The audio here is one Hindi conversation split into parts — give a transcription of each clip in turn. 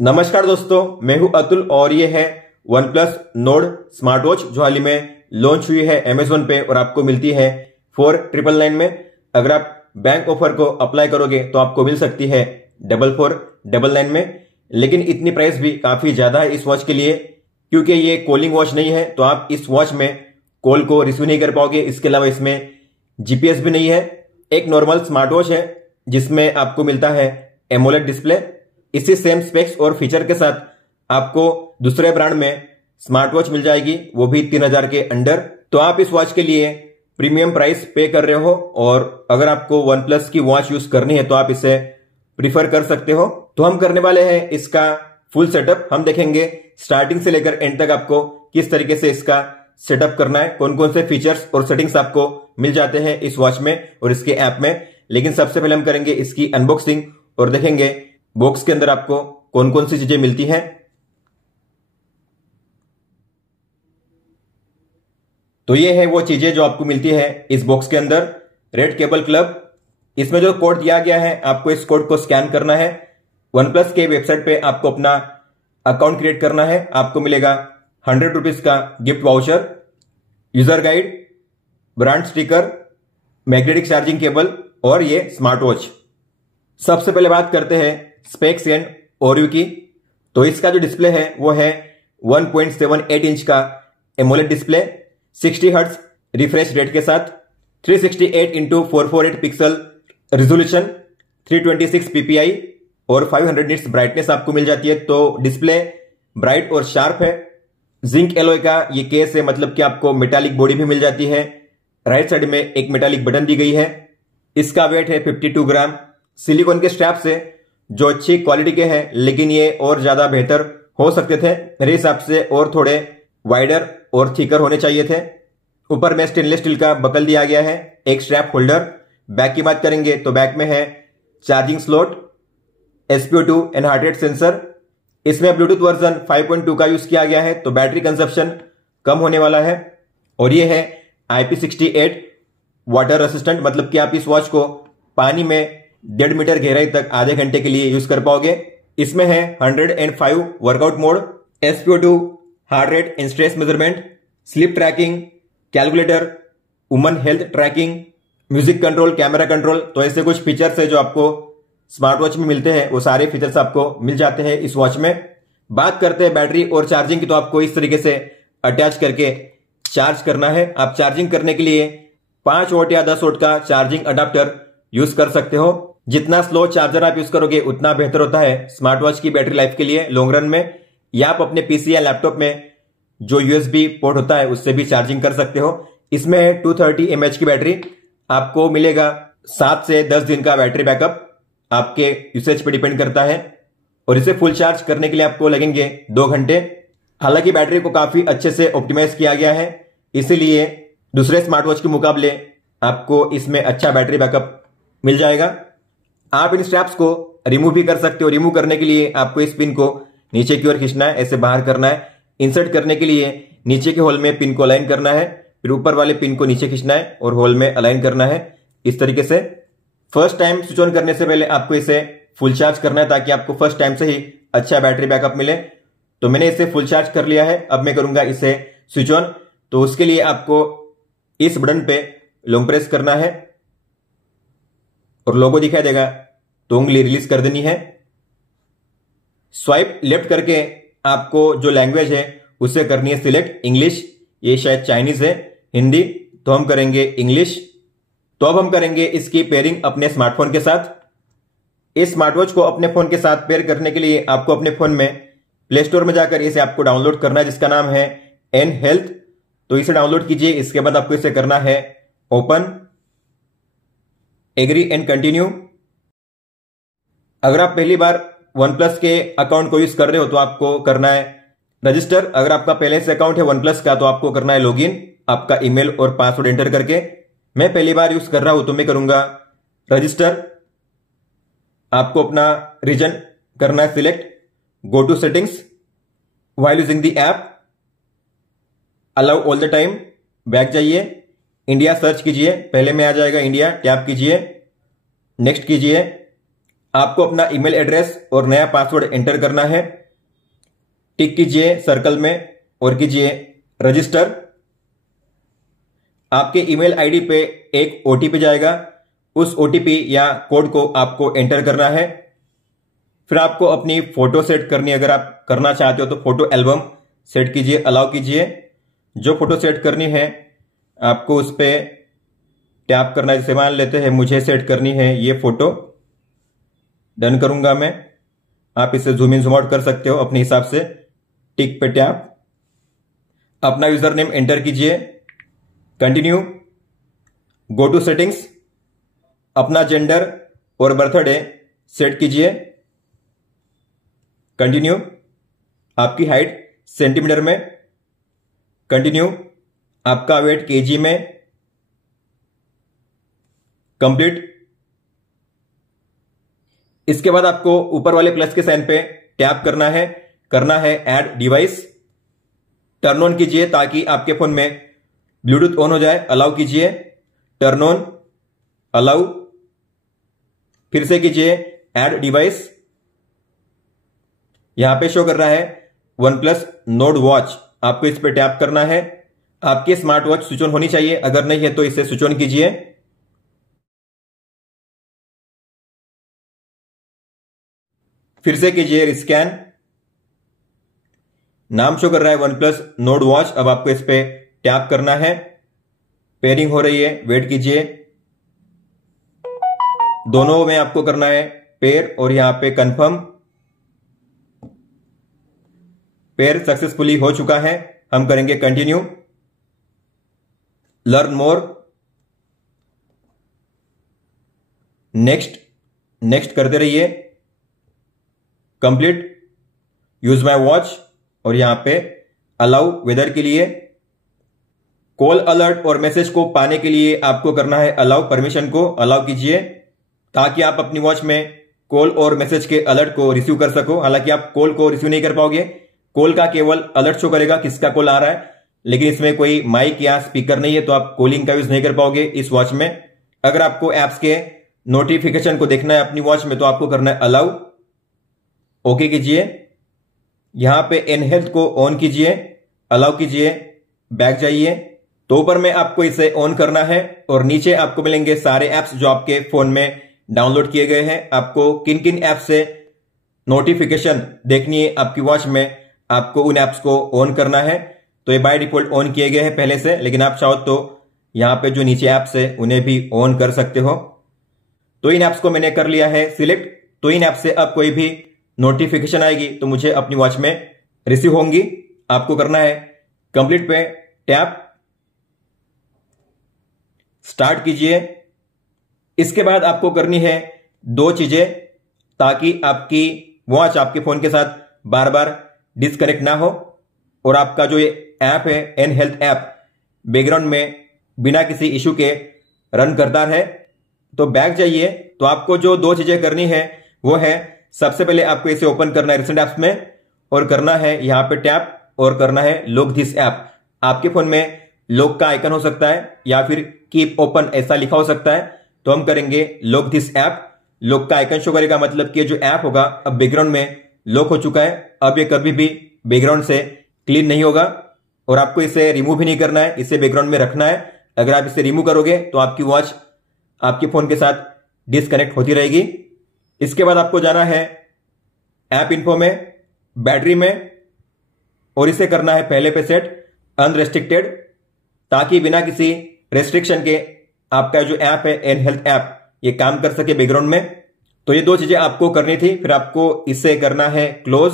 नमस्कार दोस्तों, मैं हूं अतुल और ये है one plus node smart watch जो हाल ही में लॉन्च हुई है अमेजोन पे और आपको मिलती है 4999 में। अगर आप बैंक ऑफर को अप्लाई करोगे तो आपको मिल सकती है 4499 में, लेकिन इतनी प्राइस भी काफी ज्यादा है इस वॉच के लिए, क्योंकि ये कॉलिंग वॉच नहीं है तो आप इस वॉच में कॉल को रिसीव नहीं कर पाओगे। इसके अलावा इसमें जीपीएस भी नहीं है। एक नॉर्मल स्मार्ट वॉच है जिसमें आपको मिलता है एमोलेड डिस्प्ले। इसी सेम स्पेक्स और फीचर के साथ आपको दूसरे ब्रांड में स्मार्ट वॉच मिल जाएगी, वो भी 3000 के अंडर। तो आप इस वॉच के लिए प्रीमियम प्राइस पे कर रहे हो और अगर आपको वन प्लस की वॉच यूज करनी है तो आप इसे प्रीफर कर सकते हो। तो हम करने वाले हैं इसका फुल सेटअप। हम देखेंगे स्टार्टिंग से लेकर एंड तक आपको किस तरीके से इसका सेटअप करना है, कौन कौन से फीचर्स और सेटिंग्स आपको मिल जाते हैं इस वॉच में और इसके ऐप में। लेकिन सबसे पहले हम करेंगे इसकी अनबॉक्सिंग और देखेंगे बॉक्स के अंदर आपको कौन कौन सी चीजें मिलती हैं। तो ये है वो चीजें जो आपको मिलती है इस बॉक्स के अंदर। रेड केबल क्लब, इसमें जो कोड दिया गया है आपको इस कोड को स्कैन करना है। वन प्लस के वेबसाइट पे आपको अपना अकाउंट क्रिएट करना है। आपको मिलेगा 100 रुपीज का gift voucher, user guide, brand sticker, magnetic charging cable और ये स्मार्ट वॉच। सबसे पहले बात करते हैं स्पेक्स एंड ओरियो की। तो इसका जो डिस्प्ले है वो है 1.78 इंच का AMOLED display, 60 hertz refresh rate के साथ, 368x448 पिक्सल रिजोल्यूशन, 326 ppi और 500 निट्स ब्राइटनेस आपको मिल जाती है। तो डिस्प्ले ब्राइट और शार्प है। जिंक एलॉय का ये केस है, मतलब कि आपको मेटालिक बॉडी भी मिल जाती है। राइट साइड में एक मेटालिक बटन दी गई है। इसका वेट है 52 ग्राम। सिलिकॉन के स्ट्रैप्स है जो अच्छी क्वालिटी के हैं, लेकिन ये और ज्यादा बेहतर हो सकते थे मेरे हिसाब से, और थोड़े वाइडर और थिकर होने चाहिए थे। ऊपर में स्टेनलेस स्टील का बकल दिया गया है, एक स्ट्रैप होल्डर। बैक की बात करेंगे तो बैक में है charging slot, SpO2 and heart rate sensor. इसमें ब्लूटूथ वर्जन 5.2 का यूज किया गया है तो बैटरी कंजप्शन कम होने वाला है। और ये है IP68 वाटर रेसिस्टेंट, मतलब कि आप इस वॉच को पानी में 1.5 मीटर गहराई तक आधे घंटे के लिए यूज कर पाओगे। इसमें है 105 workout mode, SpO2, heart rate and stress measurement, sleep tracking, calculator, woman health trekking, music control, camera control. तो ऐसे कुछ फीचर्स है जो आपको स्मार्ट वॉच में मिलते हैं, वो सारे फीचर्स आपको मिल जाते हैं इस वॉच में। बात करते हैं बैटरी और चार्जिंग की, तो आपको इस तरीके से अटैच करके चार्ज करना है। आप चार्जिंग करने के लिए 5 वोल्ट या 10 वोल्ट का चार्जिंग अडाप्टर यूज कर सकते हो। जितना स्लो चार्जर आप यूज करोगे उतना बेहतर होता है स्मार्ट वॉच की बैटरी लाइफ के लिए लॉन्ग रन में। या आप अपने पीसी या लैपटॉप में जो यूएसबी पोर्ट होता है उससे भी चार्जिंग कर सकते हो। इसमें है 230 mAh की बैटरी। आपको मिलेगा 7 से 10 दिन का बैटरी बैकअप, आपके यूसेज पे डिपेंड करता है। और इसे फुल चार्ज करने के लिए आपको लगेंगे 2 घंटे। हालांकि बैटरी को काफी अच्छे से ऑप्टिमाइज किया गया है, इसीलिए दूसरे स्मार्ट वॉच के मुकाबले आपको इसमें अच्छा बैटरी बैकअप मिल जाएगा। आप इन स्ट्रैप्स को रिमूव भी कर सकते हो। रिमूव करने के लिए आपको इस पिन को नीचे की ओर खींचना है, ऐसे बाहर करना है। इंसर्ट करने के लिए नीचे के होल में पिन को अलाइन करना है, फिर ऊपर वाले पिन को नीचे खींचना है और होल में अलाइन करना है इस तरीके से। फर्स्ट टाइम स्विच ऑन करने से पहले आपको इसे फुल चार्ज करना है ताकि आपको फर्स्ट टाइम से ही अच्छा बैटरी बैकअप मिले। तो मैंने इसे फुल चार्ज कर लिया है। अब मैं करूंगा इसे स्विच ऑन। तो उसके लिए आपको इस बटन पे लॉन्ग प्रेस करना है और लोगो दिखाई देगा, तो उंगली रिलीज कर देनी है। स्वाइप लेफ्ट करके आपको जो लैंग्वेज है उसे करनी है सिलेक्ट। इंग्लिश, ये शायद चाइनीज है, हिंदी, तो हम करेंगे इंग्लिश। तो अब हम करेंगे इसकी पेयरिंग अपने स्मार्टफोन के साथ। इस स्मार्ट वॉच को अपने फोन के साथ पेयर करने के लिए आपको अपने फोन में प्ले स्टोर में जाकर इसे आपको डाउनलोड करना है, जिसका नाम है एन हेल्थ। तो इसे डाउनलोड कीजिए। इसके बाद आपको इसे करना है ओपन, एग्री एंड कंटिन्यू। अगर आप पहली बार वन प्लस के अकाउंट को यूज कर रहे हो तो आपको करना है रजिस्टर। अगर आपका पहले से अकाउंट है वन प्लस का तो आपको करना है लॉगिन, आपका ईमेल और पासवर्ड एंटर करके। मैं पहली बार यूज कर रहा हूं तो मैं करूंगा रजिस्टर। आपको अपना रीजन करना है select, go to settings, while using the app, allow all the time, back जाइए, इंडिया सर्च कीजिए, पहले में आ जाएगा इंडिया, टैप कीजिए, नेक्स्ट कीजिए, आपको अपना ईमेल एड्रेस और नया पासवर्ड एंटर करना है। टिक कीजिए सर्कल में और कीजिए रजिस्टर। आपके ईमेल आईडी पे एक ओटीपी जाएगा, उस ओटीपी या कोड को आपको एंटर करना है। फिर आपको अपनी फोटो सेट करनी है। अगर आप करना चाहते हो तो फोटो एल्बम सेट कीजिए, अलाउ कीजिए। जो फोटो सेट करनी है आपको उस पर टैप करना है। जैसे मान लेते हैं मुझे सेट करनी है ये फोटो, डन करूंगा मैं। आप इसे जूम इन जूम आउट कर सकते हो अपने हिसाब से। टिक पे टैप, अपना यूजर नेम एंटर कीजिए, कंटिन्यू, गो टू सेटिंग्स, अपना जेंडर और बर्थडे सेट कीजिए, कंटिन्यू, आपकी हाइट सेंटीमीटर में, कंटिन्यू, आपका वेट केजी में, कंप्लीट। इसके बाद आपको ऊपर वाले प्लस के साइन पे टैप करना है ऐड डिवाइस, टर्न ऑन कीजिए ताकि आपके फोन में ब्लूटूथ ऑन हो जाए, अलाउ कीजिए, टर्न ऑन, अलाउ, फिर से कीजिए ऐड डिवाइस। यहां पे शो कर रहा है OnePlus Nord वॉच, आपको इस पे टैप करना है। आपकी स्मार्ट वॉच स्विच ऑन होनी चाहिए, अगर नहीं है तो इसे स्विच ऑन कीजिए। फिर से कीजिए रिस्कैन, नाम शो कर रहा है OnePlus Nord वॉच। अब आपको इस पे टैप करना है, पेयरिंग हो रही है, वेट कीजिए। दोनों में आपको करना है पेयर और यहां पे कंफर्म। पेयर सक्सेसफुली हो चुका है, हम करेंगे कंटिन्यू, लर्न मोर, नेक्स्ट करते रहिए, कंप्लीट, यूज माय वॉच और यहां पे अलाउ वेदर के लिए। कॉल अलर्ट और मैसेज को पाने के लिए आपको करना है अलाउ, परमिशन को अलाउ कीजिए ताकि आप अपनी वॉच में कॉल और मैसेज के अलर्ट को रिसीव कर सको। हालांकि आप कॉल को रिसीव नहीं कर पाओगे, कॉल का केवल अलर्ट शो करेगा किसका कॉल आ रहा है, लेकिन इसमें कोई माइक या स्पीकर नहीं है तो आप कॉलिंग का यूज नहीं कर पाओगे इस वॉच में। अगर आपको एप्स के नोटिफिकेशन को देखना है अपनी वॉच में तो आपको करना है अलाउ, ओके कीजिए। यहां पे एनहेल्थ को ऑन कीजिए, अलाउ कीजिए, बैक जाइए। तो ऊपर में आपको इसे ऑन करना है और नीचे आपको मिलेंगे सारे एप्स जो आपके फोन में डाउनलोड किए गए हैं। आपको किन किन ऐप से नोटिफिकेशन देखनी है आपकी वॉच में, आपको उन एप्स को ऑन करना है। तो ये बाय डिफॉल्ट ऑन किए गए हैं पहले से, लेकिन आप चाहो तो यहां पे जो नीचे एप्स है उन्हें भी ऑन कर सकते हो। तो इन एप्स को मैंने कर लिया है सिलेक्ट। तो इन ऐप से अब कोई भी नोटिफिकेशन आएगी तो मुझे अपनी वॉच में रिसीव होंगी। आपको करना है कंप्लीट पे टैप, स्टार्ट कीजिए। इसके बाद आपको करनी है दो चीजें ताकि आपकी वॉच आपके फोन के साथ बार बार डिस्कनेक्ट ना हो और आपका जो ये ऐप है एनहेल्थ ऐप बैकग्राउंड में बिना किसी इशू के रन करता है। तो बैक जाइए। तो आपको जो दो चीजें करनी है वो है, सबसे पहले आपको इसे ओपन करना है रिसेंट एप्स में और करना है यहां पे टैप और करना है लॉक दिस ऐप। आपके फोन में लॉक का आइकन हो सकता है या फिर कीप ओपन ऐसा लिखा हो सकता है, तो हम करेंगे लॉक दिस ऐप। लॉक का आइकन शो करेगा, मतलब कि जो ऐप होगा अब बैकग्राउंड में लॉक हो चुका है, अब ये कभी भी बैकग्राउंड से क्लीन नहीं होगा और आपको इसे रिमूव भी नहीं करना है, इसे बैकग्राउंड में रखना है। अगर आप इसे रिमूव करोगे तो आपकी वॉच आपके फोन के साथ डिस्कनेक्ट होती रहेगी। इसके बाद आपको जाना है ऐप इन्फो में, बैटरी में, और इसे करना है पहले पे सेट अनरेस्ट्रिक्टेड, ताकि बिना किसी रेस्ट्रिक्शन के आपका जो ऐप है एनहेल्थ ऐप ये काम कर सके बैकग्राउंड में। तो ये दो चीजें आपको करनी थी। फिर आपको इसे करना है क्लोज।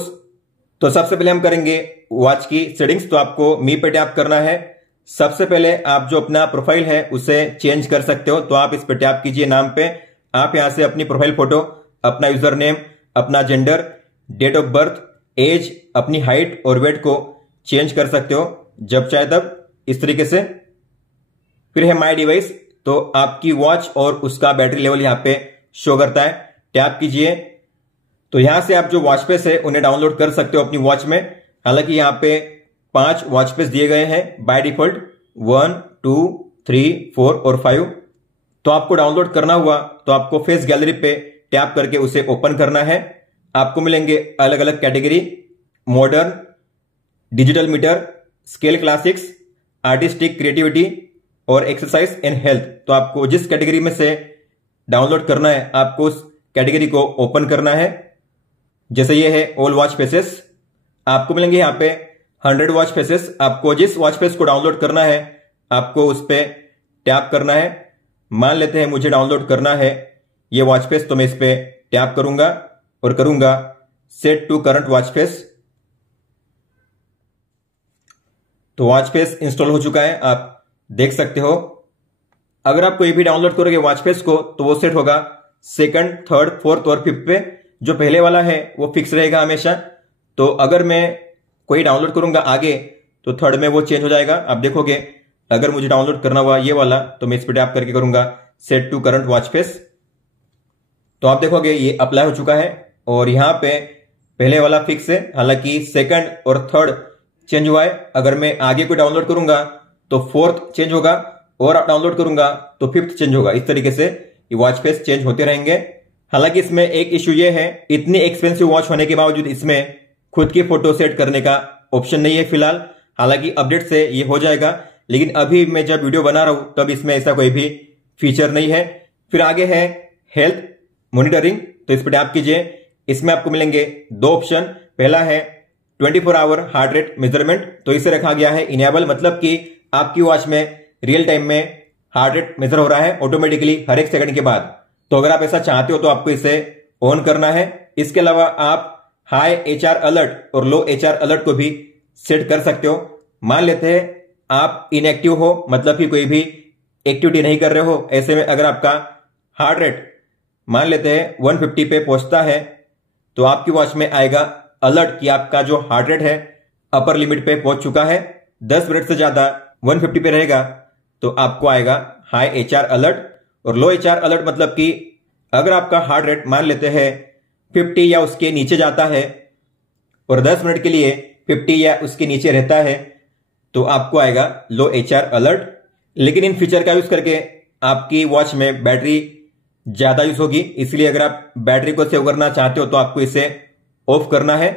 तो सबसे पहले हम करेंगे वॉच की सेटिंग्स। तो आपको मी पे टैप करना है। सबसे पहले आप जो अपना प्रोफाइल है उसे चेंज कर सकते हो, तो आप इस पे टैप कीजिए नाम पे। आप यहां से अपनी प्रोफाइल फोटो, अपना यूजर नेम, अपना gender, date of birth, age, अपनी हाइट और वेट को चेंज कर सकते हो जब चाहे तब, इस तरीके से। फिर है माई डिवाइस, तो आपकी वॉच और उसका बैटरी लेवल यहां पे शो करता है। टैप कीजिए तो यहां से आप जो वॉच पेस है उन्हें डाउनलोड कर सकते हो अपनी वॉच में। हालांकि यहां पे 5 वॉच पेस दिए गए हैं बाय डिफॉल्ट, 1, 2, 3, 4 और 5। तो आपको डाउनलोड करना हुआ तो आपको फेस गैलरी पे टैप करके उसे ओपन करना है। आपको मिलेंगे अलग अलग category, modern, digital meter, scale classics, artistic creativity और एक्सरसाइज एंड हेल्थ। तो आपको जिस कैटेगरी में से डाउनलोड करना है आपको उस कैटेगरी को ओपन करना है। जैसे ये है ऑल वॉच फेसेस, आपको मिलेंगे यहाँ पे 100 वॉच फेसेस। आपको जिस वॉच फेस को डाउनलोड करना है आपको उस पर टैप करना है। मान लेते हैं मुझे डाउनलोड करना है ये वॉच फेस, तो मैं इस पर टैप करूंगा और करूंगा set to current watch face. तो वॉच फेस इंस्टॉल हो चुका है, आप देख सकते हो। अगर आप कोई भी डाउनलोड करोगे वॉच फेस को तो वो सेट होगा 2nd, 3rd, 4th और 5th पे। जो पहले वाला है वो फिक्स रहेगा हमेशा। तो अगर मैं कोई डाउनलोड करूंगा आगे तो 3rd में वो चेंज हो जाएगा। आप देखोगे अगर मुझे डाउनलोड करना हुआ ये वाला तो मैं इस पर टैप करके करूंगा set to current watch face. तो आप देखोगे ये अप्लाई हो चुका है और यहां पे पहले वाला फिक्स है, हालांकि 2nd और 3rd चेंज हुआ है। अगर मैं आगे कोई डाउनलोड करूंगा तो 4th चेंज होगा और डाउनलोड करूंगा तो 5th चेंज होगा। इस तरीके से ये वॉच फेस चेंज होते रहेंगे। हालांकि इसमें एक इश्यू ये है, इतनी एक्सपेंसिव वॉच होने के बावजूद इसमें खुद की फोटो सेट करने का ऑप्शन नहीं है फिलहाल। हालांकि अपडेट से ये हो जाएगा, लेकिन अभी मैं जब वीडियो बना रहा हूं तब इसमें ऐसा कोई भी फीचर नहीं है। फिर आगे है हेल्थ मॉनिटरिंग, तो इस पर टैप कीजिए। इसमें आपको मिलेंगे 2 ऑप्शन। पहला है 24 आवर हार्ट रेट मेजरमेंट, तो इसे रखा गया है इनेबल, मतलब कि आपकी वॉच में रियल टाइम में हार्ट रेट मेजर हो रहा है ऑटोमेटिकली हर 1 सेकंड के बाद। तो अगर आप ऐसा चाहते हो तो आपको इसे ऑन करना है। इसके अलावा आप हाई HR अलर्ट और लो HR अलर्ट को भी सेट कर सकते हो। मान लेते हैं आप इनएक्टिव हो, मतलब कि कोई भी एक्टिविटी नहीं कर रहे हो, ऐसे में अगर आपका हार्ट रेट मान लेते हैं 150 पे पहुंचता है तो आपकी वॉच में आएगा अलर्ट कि आपका जो हार्ट रेट है अपर लिमिट पे पहुंच चुका है। 10 मिनट से ज्यादा 150 पे रहेगा तो आपको आएगा हाई HR अलर्ट। और लो HR अलर्ट मतलब कि अगर आपका हार्ट रेट मान लेते हैं 50 या उसके नीचे जाता है और 10 मिनट के लिए 50 या उसके नीचे रहता है तो आपको आएगा लो HR अलर्ट। लेकिन इन फीचर का यूज करके आपकी वॉच में बैटरी ज्यादा यूज होगी, इसलिए अगर आप बैटरी को सेव करना चाहते हो तो आपको इसे ऑफ करना है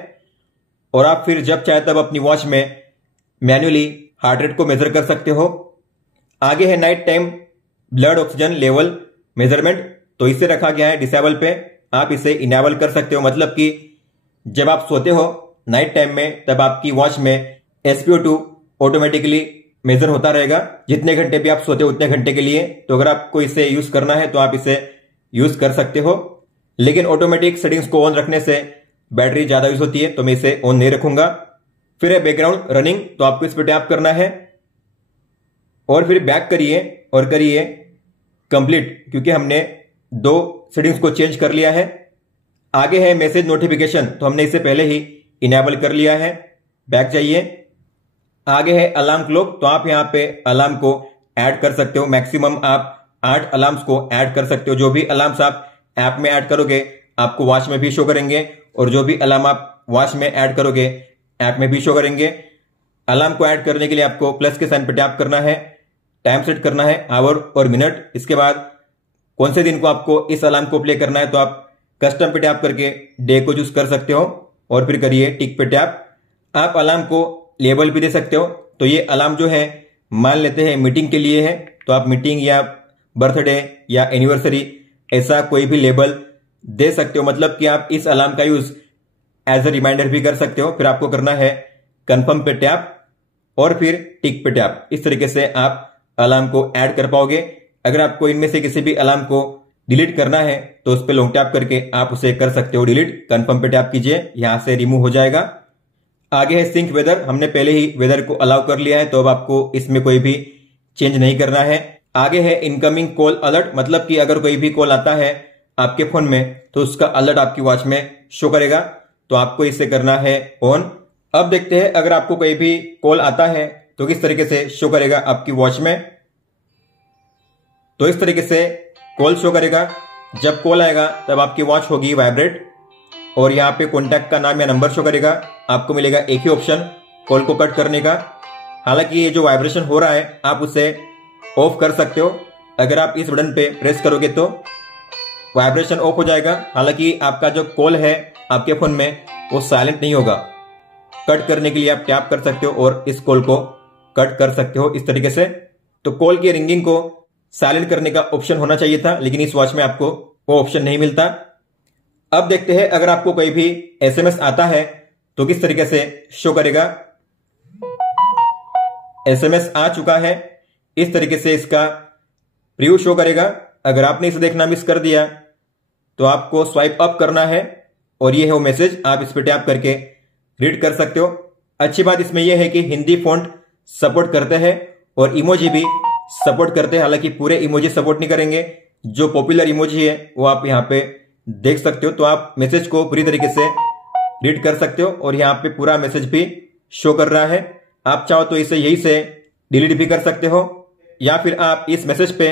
और आप फिर जब चाहे तब अपनी वॉच में मैन्युअली हार्ट रेट को मेजर कर सकते हो। आगे है night time blood oxygen level measurement, तो इसे रखा गया है डिसेबल पे। आप इसे इनेबल कर सकते हो, मतलब कि जब आप सोते हो नाइट टाइम में तब आपकी वॉच में SpO2 ऑटोमेटिकली मेजर होता रहेगा, जितने घंटे भी आप सोते हो उतने घंटे के लिए। तो अगर आपको इसे यूज करना है तो आप इसे यूज कर सकते हो, लेकिन ऑटोमेटिक सेटिंग्स को ऑन रखने से बैटरी ज्यादा यूज होती है तो मैं इसे ऑन नहीं रखूंगा। फिर है बैकग्राउंड रनिंग, तो आपको इस पर टैप करना है और फिर बैक करिए और करिए कंप्लीट, क्योंकि हमने 2 सेटिंग्स को चेंज कर लिया है। आगे है मैसेज नोटिफिकेशन, तो हमने इसे पहले ही इनेबल कर लिया है। बैक जाइए। आगे है अलार्म क्लॉक, तो आप यहां पे अलार्म को ऐड कर सकते हो। मैक्सिमम आप 8 अलार्म्स को ऐड कर सकते हो। जो भी अलार्म्स आप ऐप में ऐड करोगे आपको वॉच में भी शो करेंगे और जो भी अलार्म आप वॉच में ऐड करोगे ऐप में भी शो करेंगे। अलार्म को ऐड करने के लिए आपको प्लस के साइन पे टैप करना है, टाइम सेट करना है आवर और मिनट। इसके बाद कौन से दिन को आपको इस अलार्म को प्ले करना है तो आप कस्टम पे टैप करके डे को चूज कर सकते हो और फिर करिए टिक पे टैप। आप अलार्म को लेबल भी दे सकते हो, तो ये अलार्म जो है मान लेते हैं मीटिंग के लिए है, तो आप मीटिंग या बर्थडे या एनिवर्सरी ऐसा कोई भी लेबल दे सकते हो, मतलब कि आप इस अलार्म का यूज एज अ रिमाइंडर भी कर सकते हो। फिर आपको करना है कंफर्म पे टैप और फिर टिक पे टैप। इस तरीके से आप अलार्म को ऐड कर पाओगे। अगर आपको इनमें से किसी भी अलार्म को डिलीट करना है तो उस पर लॉन्ग टैप करके आप उसे कर सकते हो डिलीट। कंफर्म पे टैप कीजिए, यहां से रिमूव हो जाएगा। आगे है सिंक वेदर, हमने पहले ही वेदर को अलाउ कर लिया है तो अब आपको इसमें कोई भी चेंज नहीं करना है। आगे है इनकमिंग कॉल अलर्ट, मतलब कि अगर कोई भी कॉल आता है आपके फोन में तो उसका अलर्ट आपकी वॉच में शो करेगा, तो आपको इसे करना है ऑन। अब देखते हैं अगर आपको कोई भी कॉल आता है तो किस तरीके से शो करेगा आपकी वॉच में। तो इस तरीके से कॉल शो करेगा। जब कॉल आएगा तब आपकी वॉच होगी वाइब्रेट और यहाँ पे कॉन्टैक्ट का नाम या नंबर शो करेगा। आपको मिलेगा एक ही ऑप्शन कॉल को कट करने का। हालांकि ये जो वाइब्रेशन हो रहा है आप उसे ऑफ कर सकते हो अगर आप इस बटन पे प्रेस करोगे तो, वाइब्रेशन ऑफ हो जाएगा। हालांकि आपका जो कॉल है आपके फोन में वो साइलेंट नहीं होगा। कट करने के लिए आप टैप कर सकते हो और इस कॉल को कट कर सकते हो इस तरीके से। तो कॉल की रिंगिंग को साइलेंट करने का ऑप्शन होना चाहिए था, लेकिन इस वॉच में आपको वो ऑप्शन नहीं मिलता। अब देखते हैं अगर आपको कोई भी एसएमएस आता है तो किस तरीके से शो करेगा। एसएमएस आ चुका है, इस तरीके से इसका प्रीव्यू शो करेगा। अगर आपने इसे देखना मिस कर दिया तो आपको स्वाइप अप करना है और ये है वो मैसेज, आप इस पर टैप करके रीड कर सकते हो। अच्छी बात इसमें यह है कि हिंदी फॉन्ट सपोर्ट करते हैं और इमोजी भी सपोर्ट करते हैं। हालांकि पूरे इमोजी सपोर्ट नहीं करेंगे, जो पॉपुलर इमोजी है वो आप यहां पे देख सकते हो। तो आप मैसेज को पूरी तरीके से रीड कर सकते हो और यहां पे पूरा मैसेज भी शो कर रहा है। आप चाहो तो इसे यही से डिलीट भी कर सकते हो या फिर आप इस मैसेज पे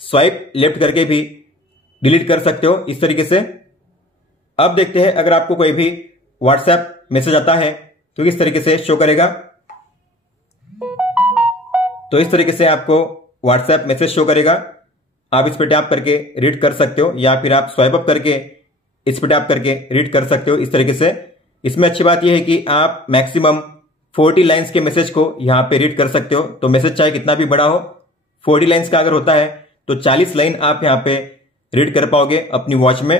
स्वाइप लेफ्ट करके भी डिलीट कर सकते हो इस तरीके से। अब देखते हैं अगर आपको कोई भी व्हाट्सएप मैसेज आता है तो किस तरीके से शो करेगा। तो इस तरीके से आपको व्हाट्सएप मैसेज शो करेगा। आप इस पर टैप करके रीड कर सकते हो या फिर आप स्वाइप अप करके इस पर टैप करके रीड कर सकते हो इस तरीके से। इसमें अच्छी बात यह है कि आप मैक्सिमम 40 लाइंस के मैसेज को यहां पे रीड कर सकते हो। तो मैसेज चाहे कितना भी बड़ा हो, 40 लाइंस का अगर होता है तो 40 लाइन आप यहां पे रीड कर पाओगे अपनी वॉच में।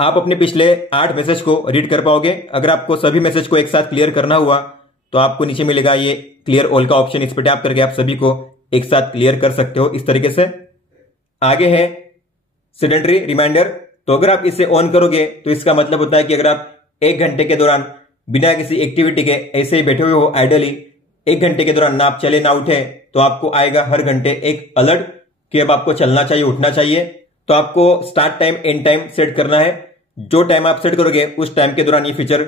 आप अपने पिछले 8 मैसेज को रीड कर पाओगे। अगर आपको सभी मैसेज को एक साथ क्लियर करना हुआ तो आपको नीचे मिलेगा ये क्लियर ऑल का ऑप्शन, इस पर टैप करके आप सभी को एक साथ क्लियर कर सकते हो इस तरीके से। आगे है सेडेंटरी रिमाइंडर। तो अगर आप इसे ऑन करोगे तो इसका मतलब होता है कि अगर आप 1 घंटे के दौरान बिना किसी एक्टिविटी के ऐसे ही बैठे हुए हो आइडली, 1 घंटे के दौरान ना आप चले ना उठे, तो आपको आएगा हर घंटे एक अलर्ट कि अब आपको चलना चाहिए, उठना चाहिए। तो आपको start time and time set करना है। जो टाइम आप सेट करोगे उस टाइम के दौरान ये फीचर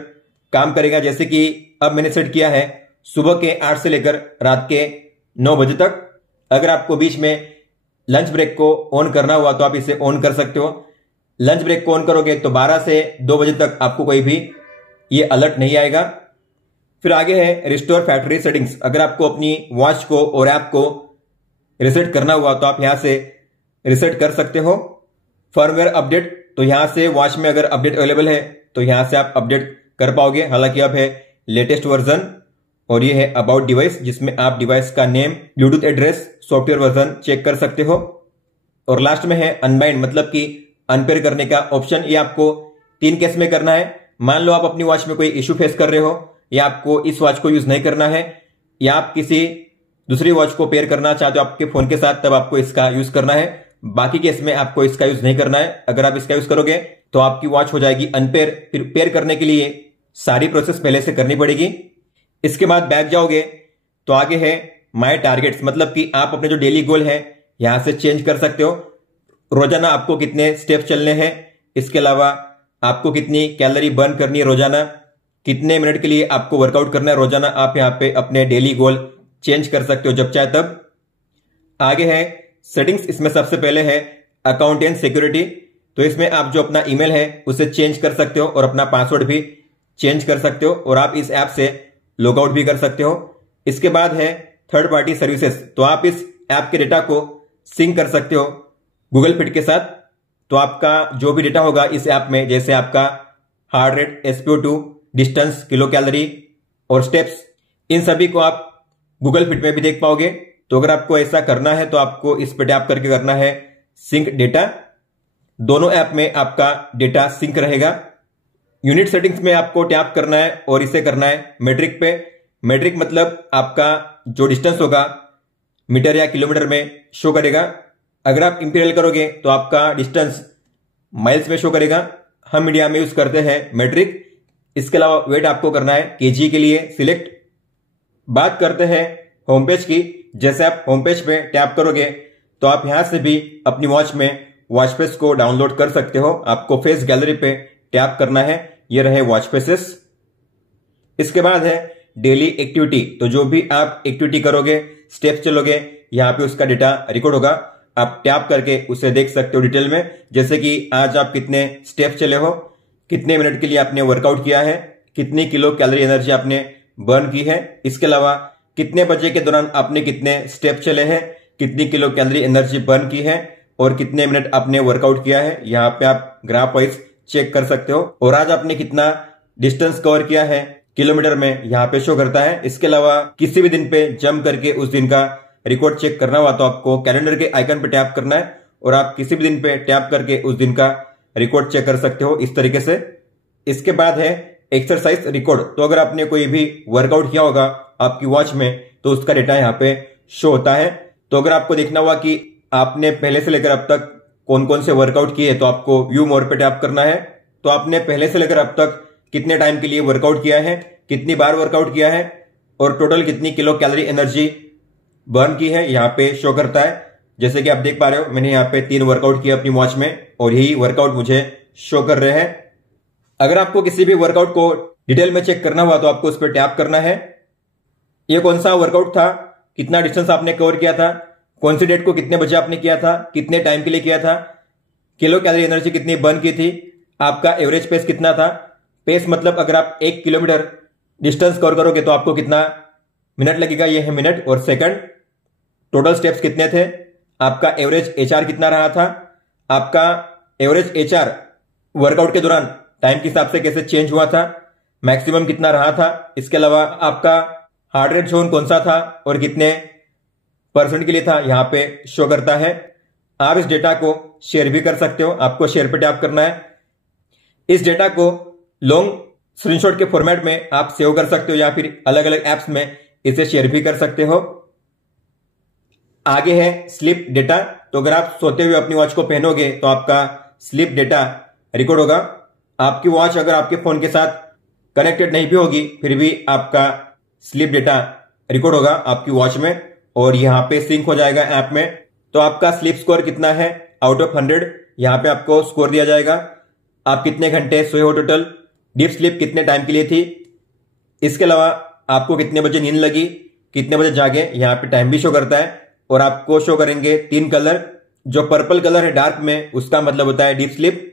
काम करेगा। जैसे कि अब मैंने सेट किया है सुबह के 8 से लेकर रात के 9 बजे तक। अगर आपको बीच में लंच ब्रेक को ऑन करना हुआ तो आप इसे ऑन कर सकते हो। लंच ब्रेक को ऑन करोगे तो 12 से 2 बजे तक आपको कोई भी ये अलर्ट नहीं आएगा। फिर आगे है रिस्टोर फैक्ट्री सेटिंग्स। अगर आपको अपनी वॉच को और ऐप को रिसेट करना हुआ तो आप यहां से रिसेट कर सकते हो। फर्मवेयर अपडेट, तो यहां से वॉच में अगर अपडेट अवेलेबल है तो यहां से आप अपडेट कर पाओगे। हालांकि अब है लेटेस्ट वर्जन और ये है अबाउट डिवाइस, जिसमें आप डिवाइस का name, Bluetooth address, software version check कर सकते हो। और लास्ट में है अनबाइंड, मतलब कि अनपेयर करने का ऑप्शन। ये आपको 3 केस में करना है। मान लो आप अपनी वॉच में कोई इश्यू फेस कर रहे हो या आपको इस वॉच को यूज नहीं करना है या आप किसी दूसरी वॉच को पेयर करना चाहते हो आपके फोन के साथ, तब आपको इसका यूज करना है। बाकी केस में आपको इसका यूज नहीं करना है। अगर आप इसका यूज करोगे तो आपकी वॉच हो जाएगी अनपेयर। फिर पेयर करने के लिए सारी प्रोसेस पहले से करनी पड़ेगी। इसके बाद बैक जाओगे तो आगे है माय टारगेट्स, मतलब कि आप अपने जो डेली गोल है यहां से चेंज कर सकते हो। रोजाना आपको कितने स्टेप चलने हैं, इसके अलावा आपको कितनी कैलोरी बर्न करनी है रोजाना, कितने मिनट के लिए आपको वर्कआउट करना है रोजाना। आप यहां पे अपने डेली गोल चेंज कर सकते हो जब चाहे तब। आगे है सेटिंग्स। इसमें सबसे पहले है अकाउंट एंड सिक्योरिटी। तो इसमें आप जो अपना ईमेल है उसे चेंज कर सकते हो और अपना पासवर्ड भी चेंज कर सकते हो और आप इस ऐप से लॉग आउट भी कर सकते हो। इसके बाद है थर्ड पार्टी सर्विसेज। तो आप इस ऐप के डेटा को सिंक कर सकते हो गूगल फिट के साथ। तो आपका जो भी डेटा होगा इस ऐप में, जैसे आपका heart rate, SpO2, distance, kilo calorie और स्टेप्स, इन सभी को आप गूगल फिट में भी देख पाओगे। तो अगर आपको ऐसा करना है तो आपको इस पर टैप करके करना है सिंक डेटा। दोनों ऐप में आपका डेटा सिंक रहेगा। यूनिट सेटिंग्स में आपको टैप करना है और इसे करना है मेट्रिक पे। मेट्रिक मतलब आपका जो डिस्टेंस होगा मीटर या किलोमीटर में शो करेगा। अगर आप इंपीरियल करोगे तो आपका डिस्टेंस माइल्स में शो करेगा। हम इंडिया में यूज करते हैं मेट्रिक। इसके अलावा वेट आपको करना है केजी के लिए सिलेक्ट। बात करते हैं होम पेज की। जैसे आप होम पेज पे टैप करोगे तो आप यहां से भी अपनी वॉच में वॉच फेस को डाउनलोड कर सकते हो। आपको फेस गैलरी पे टैप करना है, ये रहे वॉच फेसेस। इसके बाद है डेली एक्टिविटी। तो जो भी आप एक्टिविटी करोगे, स्टेप्स चलोगे, यहां पे उसका डेटा रिकॉर्ड होगा। आप टैप करके उसे देख सकते हो डिटेल में। जैसे कि आज आप कितने स्टेप्स चले हो, कितने मिनट के लिए आपने वर्कआउट किया है, कितनी किलो कैलोरी एनर्जी आपने बर्न की है। इसके अलावा कितने बजे के दौरान आपने कितने स्टेप चले हैं, कितनी किलो कैलोरी एनर्जी बर्न की है। और कितने मिनट आपने वर्कआउट किया है। यहाँ पे आप ग्राफ वाइज चेक कर सकते हो। और आज आपने कितना डिस्टेंस कवर किया है किलोमीटर में, यहाँ पे शो करता है। इसके अलावा किसी भी दिन पे जंप करके उस दिन का रिकॉर्ड चेक करना हुआ तो आपको कैलेंडर के आइकन पे टैप करना है और आप किसी भी दिन पे टैप करके उस दिन का रिकॉर्ड चेक कर सकते हो इस तरीके से। इसके बाद है एक्सरसाइज रिकॉर्ड। तो अगर आपने कोई भी वर्कआउट किया होगा आपकी वॉच में तो उसका डेटा यहाँ पे शो होता है। तो अगर आपको देखना हुआ कि आपने पहले से लेकर अब तक कौन कौन से वर्कआउट किए तो आपको व्यू मोर पे टैप करना है। तो आपने पहले से लेकर अब तक कितने टाइम के लिए वर्कआउट किया है, कितनी बार वर्कआउट किया है और टोटल कितनी किलो कैलोरी एनर्जी बर्न की है यहाँ पे शो करता है। जैसे कि आप देख पा रहे हो मैंने यहाँ पे 3 वर्कआउट किया अपनी वॉच में और यही वर्कआउट मुझे शो कर रहे हैं। अगर आपको किसी भी वर्कआउट को डिटेल में चेक करना हुआ तो आपको उस पर टैप करना है। ये कौन सा वर्कआउट था, कितना डिस्टेंस आपने कवर किया था, कौन सी डेट को कितने बजे आपने किया था, कितने टाइम के लिए किया था, किलो कैलोरी एनर्जी कितनी बर्न की थी, आपका एवरेज पेस कितना था। पेस मतलब अगर आप 1 किलोमीटर डिस्टेंस कवर करोगे तो आपको कितना मिनट लगेगा, ये है मिनट और सेकंड। टोटल स्टेप्स कितने थे, आपका एवरेज एचआर कितना रहा था, आपका एवरेज एचआर वर्कआउट के दौरान टाइम के हिसाब से कैसे चेंज हुआ था, मैक्सिमम कितना रहा था। इसके अलावा आपका हार्ट रेट जोन कौन सा था और कितने % के लिए था यहाँ पे शो करता है। आप इस डेटा को शेयर भी कर सकते हो, आपको शेयर पे टैप करना है। इस डेटा को लॉन्ग स्क्रीनशॉट के फॉर्मेट में आप सेव कर सकते हो या फिर अलग अलग एप्स में इसे शेयर भी कर सकते हो। आगे है स्लीप डेटा। तो अगर आप सोते हुए अपनी वॉच को पहनोगे तो आपका स्लीप डेटा रिकॉर्ड होगा। आपकी वॉच अगर आपके फोन के साथ कनेक्टेड नहीं भी होगी फिर भी आपका स्लीप डेटा रिकॉर्ड होगा आपकी वॉच में और यहाँ पे सिंक हो जाएगा ऐप में। तो आपका स्लीप स्कोर कितना है आउट ऑफ 100, यहाँ पे आपको स्कोर दिया जाएगा। आप कितने घंटे सोए हो टोटल, डीप स्लीप कितने टाइम के लिए थी, इसके अलावा आपको कितने बजे नींद लगी, कितने बजे जागे, यहाँ पे टाइम भी शो करता है। और आपको शो करेंगे 3 कलर। जो पर्पल कलर है डार्क में उसका मतलब होता है डीप स्लीप,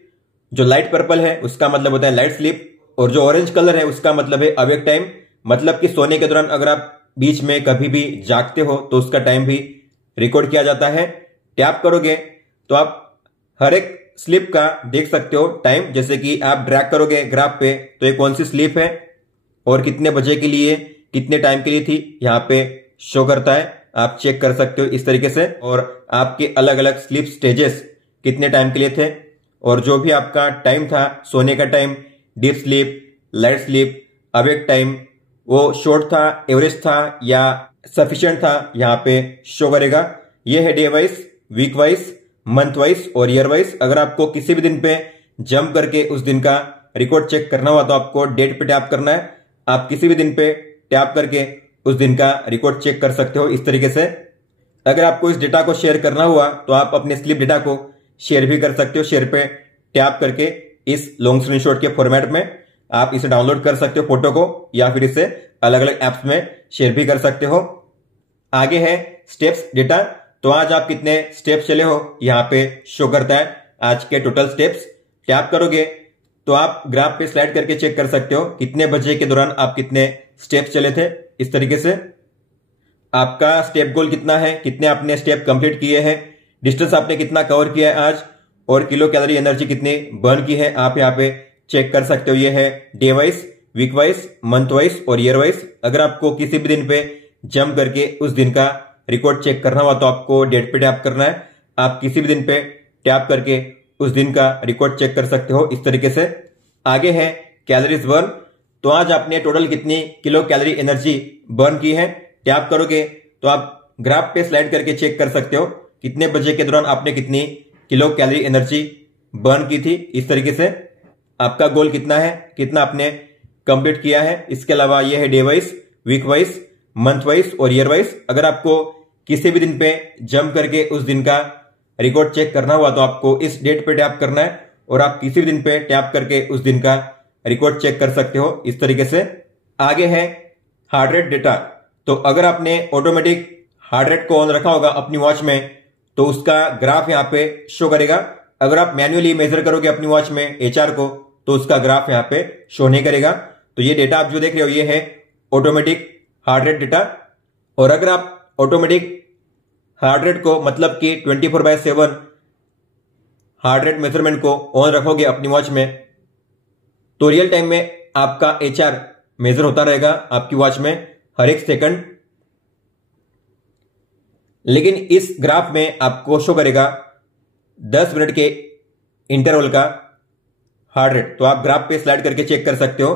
जो लाइट पर्पल है उसका मतलब होता है लाइट स्लीप और जो ऑरेंज कलर है उसका मतलब है अवेक टाइम। मतलब कि सोने के दौरान अगर आप बीच में कभी भी जागते हो तो उसका टाइम भी रिकॉर्ड किया जाता है। टैप करोगे तो आप हर एक स्लीप का देख सकते हो टाइम। जैसे कि आप ड्रैग करोगे ग्राफ पे तो ये कौन सी स्लीप है और कितने बजे के लिए कितने टाइम के लिए थी यहाँ पे शो करता है। आप चेक कर सकते हो इस तरीके से। और आपके अलग अलग स्लीप स्टेजेस कितने टाइम के लिए थे और जो भी आपका टाइम था सोने का time, deep sleep, light sleep, awake time, वो शॉर्ट था, एवरेज था या सफिशिएंट था, यहाँ पे शो करेगा। ये है day wise, week wise, month wise और ईयर वाइज। अगर आपको किसी भी दिन पे जंप करके उस दिन का रिकॉर्ड चेक करना हुआ तो आपको डेट पे टैप करना है। आप किसी भी दिन पे टैप करके उस दिन का रिकॉर्ड चेक कर सकते हो इस तरीके से। अगर आपको इस डेटा को शेयर करना हुआ तो आप अपने स्लीप डेटा को शेयर भी कर सकते हो। शेयर पे टैप करके इस लॉन्ग स्क्रीनशॉट के फॉर्मेट में आप इसे डाउनलोड कर सकते हो फोटो को या फिर इसे अलग अलग एप्स में शेयर भी कर सकते हो। आगे है स्टेप्स डेटा। तो आज आप कितने स्टेप्स चले हो यहाँ पे शो करता है आज के टोटल स्टेप्स। टैप करोगे तो आप ग्राफ पे स्लाइड करके चेक कर सकते हो कितने बजे के दौरान आप कितने स्टेप्स चले थे। इस तरीके से आपका स्टेप गोल कितना है, कितने आपने स्टेप कंप्लीट किए हैं, डिस्टेंस आपने कितना कवर किया है आज और किलो कैलोरी एनर्जी कितनी बर्न की है आप यहाँ पे चेक कर सकते हो। ये है day wise, week wise, month wise और ईयर वाइज। अगर आपको किसी भी दिन पे जंप करके उस दिन का रिकॉर्ड चेक करना हुआ तो आपको डेट पे टैप करना है। आप किसी भी दिन पे टैप करके उस दिन का रिकॉर्ड चेक कर सकते हो इस तरीके से। आगे है कैलोरीज बर्न। तो आज आपने टोटल कितनी किलो कैलोरी एनर्जी बर्न की है। टैप करोगे तो आप ग्राफ पे स्लाइड करके चेक कर सकते हो कितने बजे के दौरान आपने कितनी किलो कैलोरी एनर्जी बर्न की थी। इस तरीके से आपका गोल कितना है, कितना आपने कंप्लीट किया है। इसके अलावा यह है day wise, week wise, month wise और ईयर वाइज। अगर आपको किसी भी दिन पे जंप करके उस दिन का रिकॉर्ड चेक करना हुआ तो आपको इस डेट पे टैप करना है और आप किसी भी दिन पे टैप करके उस दिन का रिकॉर्ड चेक कर सकते हो इस तरीके से। आगे है हार्ट रेट डेटा। तो अगर आपने ऑटोमेटिक हार्ट रेट को ऑन रखा होगा अपनी वॉच में तो उसका ग्राफ यहाँ पे शो करेगा। अगर आप मैन्युअली मेजर करोगे अपनी वॉच में एचआर को तो उसका ग्राफ यहाँ पे शो नहीं करेगा। तो ये डेटा आप जो देख रहे हो ये है ऑटोमेटिक हार्ट रेट डेटा। और अगर आप ऑटोमेटिक हार्ट रेट को मतलब कि 24/7 हार्ट रेट मेजरमेंट को ऑन रखोगे अपनी वॉच में तो रियल टाइम में आपका HR मेजर होता रहेगा आपकी वॉच में हर एक सेकंड। लेकिन इस ग्राफ में आपको शो करेगा 10 मिनट के इंटरवल का हार्ट रेट। तो आप ग्राफ पे स्लाइड करके चेक कर सकते हो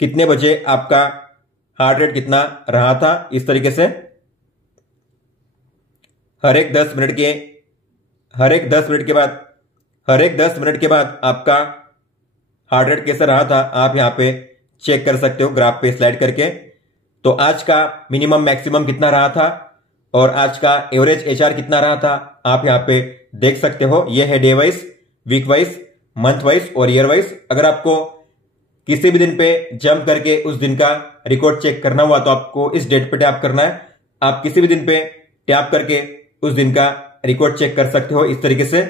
कितने बजे आपका हार्ट रेट कितना रहा था। इस तरीके से हर एक 10 मिनट के बाद आपका हार्ट रेट कैसा रहा था आप यहां पे चेक कर सकते हो ग्राफ पे स्लाइड करके। तो आज का मिनिमम मैक्सिमम कितना रहा था और आज का एवरेज HR कितना रहा था आप यहां पे देख सकते हो। यह है day wise, week wise, month wise और ईयर वाइज। अगर आपको किसी भी दिन पे जंप करके उस दिन का रिकॉर्ड चेक करना हुआ तो आपको इस डेट पे टैप करना है। आप किसी भी दिन पे टैप करके उस दिन का रिकॉर्ड चेक कर सकते हो इस तरीके से।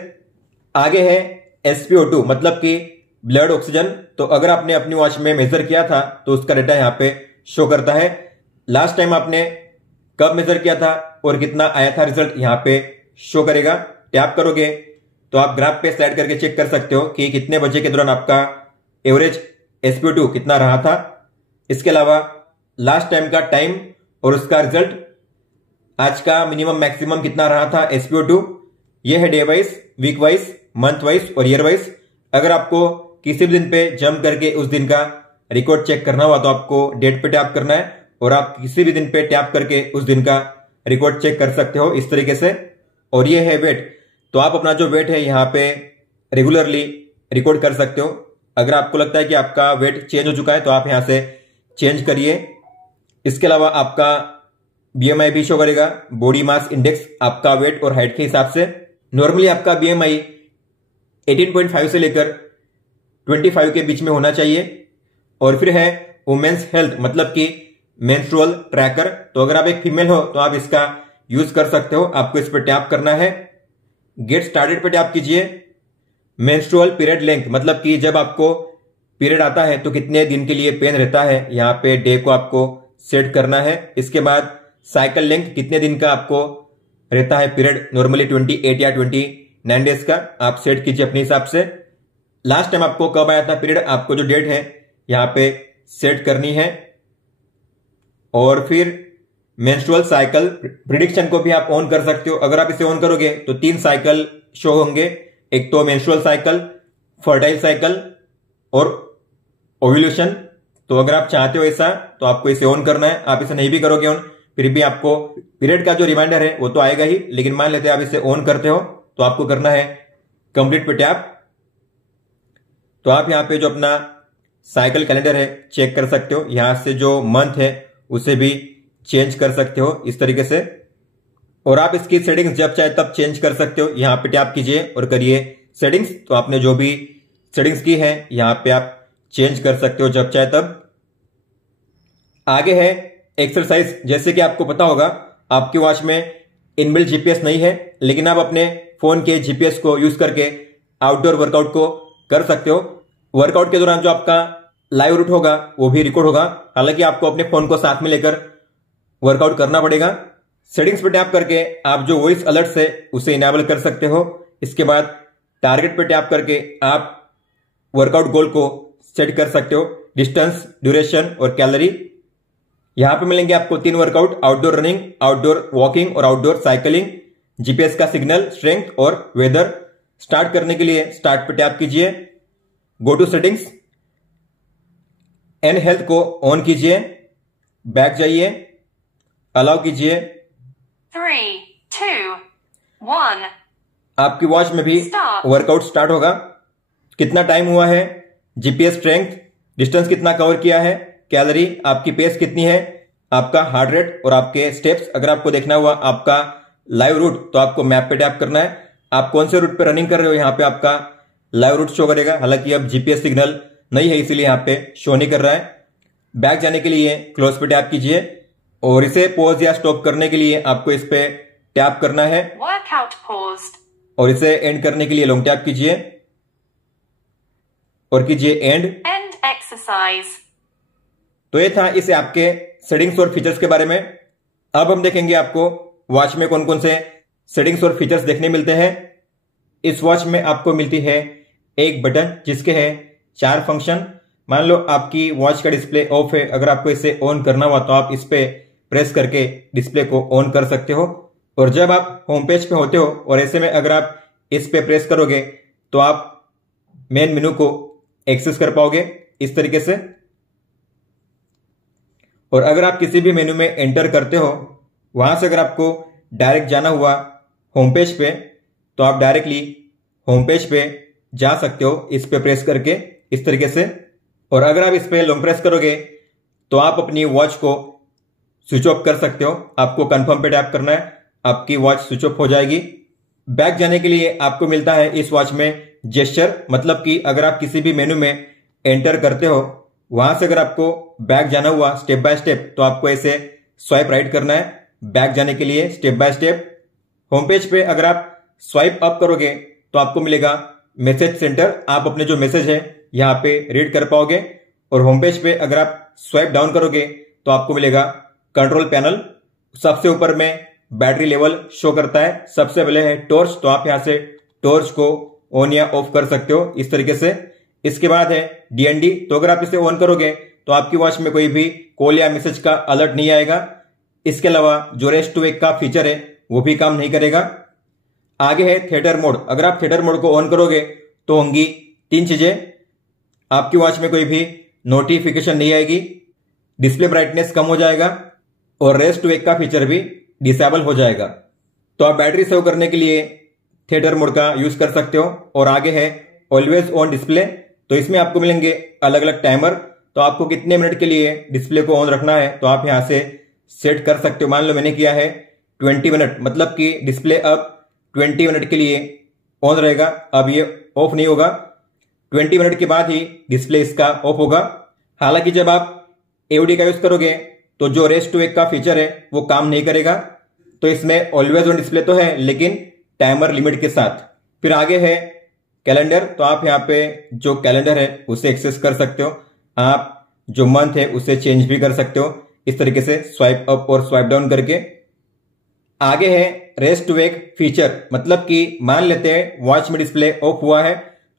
आगे है SpO2 मतलब कि ब्लड ऑक्सीजन। तो अगर आपने अपनी वॉच में मेजर किया था तो उसका डेटा यहां पे शो करता है। लास्ट टाइम आपने कब मेजर किया था और कितना आया था रिजल्ट यहां पे शो करेगा। टैप करोगे तो आप ग्राफ पे स्लाइड करके चेक कर सकते हो कि कितने बजे के दौरान आपका एवरेज SpO2 कितना रहा था। इसके अलावा लास्ट टाइम का टाइम और उसका रिजल्ट, आज का मिनिमम मैक्सिमम कितना रहा था SpO2। यह है day wise, week wise, month wise और ईयर वाइज। अगर आपको किसी भी दिन पे जंप करके उस दिन का रिकॉर्ड चेक करना हुआ तो आपको डेट पे टैप करना है और आप किसी भी दिन पे टैप करके उस दिन का रिकॉर्ड चेक कर सकते हो इस तरीके से। और ये है वेट। तो आप अपना जो वेट है यहाँ पे रेगुलरली रिकॉर्ड कर सकते हो। अगर आपको लगता है कि आपका वेट चेंज हो चुका है तो आप यहां से चेंज करिए। इसके अलावा आपका BMI भी शो करेगा, बॉडी मास इंडेक्स, आपका वेट और हाइट के हिसाब से। नॉर्मली आपका BMI 18.5 से लेकर 25 के बीच में होना चाहिए। और फिर है वुमेन्स हेल्थ मतलब कि मेंस्ट्रुअल ट्रैकर। तो अगर आप एक फीमेल हो तो आप इसका यूज कर सकते हो। आपको इस पर टैप करना है, गेट स्टार्टेड पे टैप कीजिए। मेंस्ट्रुअल पीरियड लेंथ मतलब कि जब आपको पीरियड आता है तो कितने दिन के लिए पेन रहता है, यहाँ पे डे को आपको सेट करना है। इसके बाद साइकिल लेंथ, कितने दिन का आपको रहता है पीरियड, नॉर्मली 28 या 29 डेज का आप सेट कीजिए अपने हिसाब से। लास्ट टाइम आपको कब आया था पीरियड, आपको जो डेट है यहाँ पे सेट करनी है। और फिर मेंस्ट्रुअल साइकिल प्रिडिक्शन को भी आप ऑन कर सकते हो। अगर आप इसे ऑन करोगे तो 3 साइकिल शो होंगे, एक तो मेंस्ट्रुअल साइकिल, फर्टाइल साइकिल और ओव्यूलेशन। तो अगर आप चाहते हो ऐसा तो आपको इसे ऑन करना है। आप इसे नहीं भी करोगे ऑन फिर भी आपको पीरियड का जो रिमाइंडर है वो तो आएगा ही। लेकिन मान लेते हैं आप इसे ऑन करते हो तो आपको करना है कंप्लीट पे टैप। तो आप यहां पे जो अपना साइकिल कैलेंडर है चेक कर सकते हो। यहां से जो मंथ है उसे भी चेंज कर सकते हो इस तरीके से। और आप इसकी सेटिंग्स जब चाहे तब चेंज कर सकते हो। यहां पे टैप कीजिए और करिए सेटिंग्स। तो आपने जो भी सेटिंग्स की है यहां पे आप चेंज कर सकते हो जब चाहे तब। आगे है एक्सरसाइज। जैसे कि आपको पता होगा आपकी वॉच में इनबिल्ट GPS नहीं है, लेकिन आप अपने फोन के GPS को यूज करके आउटडोर वर्कआउट को कर सकते हो। वर्कआउट के दौरान जो आपका लाइव रूट होगा वो भी रिकॉर्ड होगा। हालांकि आपको अपने फोन को साथ में लेकर वर्कआउट करना पड़ेगा। सेटिंग्स पे टैप करके आप जो वॉइस अलर्ट्स है उसे इनेबल कर सकते हो। इसके बाद टारगेट पे टैप करके आप वर्कआउट गोल को सेट कर सकते हो, डिस्टेंस, ड्यूरेशन और कैलोरी। यहां पे मिलेंगे आपको 3 workout, outdoor running, outdoor walking और आउटडोर साइकिलिंग। GPS का सिग्नल, स्ट्रेंथ और वेदर। स्टार्ट करने के लिए स्टार्ट पे टैप कीजिए, go to settings, and health को ऑन कीजिए, बैक जाइए, अलाउ कीजिए। 3, 2, 1 आपकी वॉच में भी वर्कआउट स्टार्ट होगा। कितना टाइम हुआ है, GPS स्ट्रेंथ, डिस्टेंस कितना कवर किया है, कैलोरी, आपकी पेस कितनी है, आपका हार्ट रेट और आपके स्टेप्स। अगर आपको देखना हुआ आपका लाइव रूट तो आपको मैप पे टैप करना है। आप कौन से रूट पे रनिंग कर रहे हो यहाँ पे आपका लाइव रूट शो करेगा। हालांकि अब GPS सिग्नल नहीं है इसीलिए यहाँ पे शो नहीं कर रहा है। बैक जाने के लिए क्लोज पे टैप कीजिए और इसे पॉज या स्टॉप करने के लिए आपको इस पे टैप करना है। Workout paused. और इसे एंड करने के लिए लॉन्ग टैप कीजिए और कीजिए एंड एक्सरसाइज। तो ये था इसे आपके सेटिंग्स और फीचर्स के बारे में। अब हम देखेंगे आपको वॉच में कौन कौन से सेटिंग्स और फीचर्स देखने मिलते हैं। इस वॉच में आपको मिलती है एक बटन जिसके है 4 फंक्शन। मान लो आपकी वॉच का डिस्प्ले ऑफ है, अगर आपको इसे ऑन करना हुआ तो आप इस पे प्रेस करके डिस्प्ले को ऑन कर सकते हो। और जब आप होम पेज पे होते हो और ऐसे में अगर आप इस पे प्रेस करोगे तो आप मेन मेनू को एक्सेस कर पाओगे इस तरीके से। और अगर आप किसी भी मेनू में एंटर करते हो, वहां से अगर आपको डायरेक्ट जाना हुआ होम पेज पे तो आप डायरेक्टली होम पेज पे जा सकते हो इस पे प्रेस करके इस तरीके से। और अगर आप इस पे लॉन्ग प्रेस करोगे तो आप अपनी वॉच को स्विच ऑफ कर सकते हो। आपको कंफर्म पे टैप करना है, आपकी वॉच स्विच ऑफ हो जाएगी। बैक जाने के लिए आपको मिलता है इस वॉच में जेस्चर, मतलब कि अगर आप किसी भी मेनू में एंटर करते हो, वहां से अगर आपको बैक जाना हुआ स्टेप बाय स्टेप तो आपको ऐसे स्वाइप राइट करना है बैक जाने के लिए step by step. Home page पे अगर आप स्वाइप अप करोगे तो आपको मिलेगा मैसेज सेंटर, आप अपने जो मैसेज है यहाँ पे रीड कर पाओगे। और होम पेज पे अगर आप स्वाइप डाउन करोगे तो आपको मिलेगा कंट्रोल पैनल। सबसे ऊपर में बैटरी लेवल शो करता है, सबसे पहले है टॉर्च, तो आप यहां से टॉर्च को ऑन या ऑफ कर सकते हो इस तरीके से। इसके बाद है डीएनडी, तो अगर आप इसे ऑन करोगे तो आपकी वॉच में कोई भी कॉल या मैसेज का अलर्ट नहीं आएगा। इसके अलावा जो रेस्ट टू वेक का फीचर है वो भी काम नहीं करेगा। आगे है थिएटर मोड, अगर आप थिएटर मोड को ऑन करोगे तो होंगी 3 चीजें। आपकी वॉच में कोई भी नोटिफिकेशन नहीं आएगी, डिस्प्ले ब्राइटनेस कम हो जाएगा और रेस्ट टू वेक का फीचर भी डिसेबल हो जाएगा। तो आप बैटरी सेव करने के लिए थिएटर मोड का यूज कर सकते हो। और आगे है ऑलवेज ऑन डिस्प्ले, तो इसमें आपको मिलेंगे अलग अलग टाइमर, तो आपको कितने मिनट के लिए डिस्प्ले को ऑन रखना है तो आप यहां से सेट कर सकते हो। मान लो मैंने किया है 20 मिनट, मतलब कि डिस्प्ले अब 20 मिनट के लिए ऑन रहेगा, अब ये ऑफ नहीं होगा। 20 मिनट के बाद ही डिस्प्ले इसका ऑफ होगा। हालांकि जब आप एओडी का यूज करोगे तो जो रेस्ट टू वेक का फीचर है वो काम नहीं करेगा। तो इसमें ऑलवेज ऑन डिस्प्ले तो है लेकिन टाइमर लिमिट के साथ। फिर आगे है कैलेंडर, तो आप यहाँ पे जो कैलेंडर है उसे एक्सेस कर सकते हो, आप जो मंथ है उसे चेंज भी कर सकते हो इस तरीके से स्वाइप अप और स्वाइप डाउन करके। आगे है रेस्ट टू वेक फीचर, मतलब कि मान लेते हैं वॉच में डिस्प्ले ऑफ हुआ है,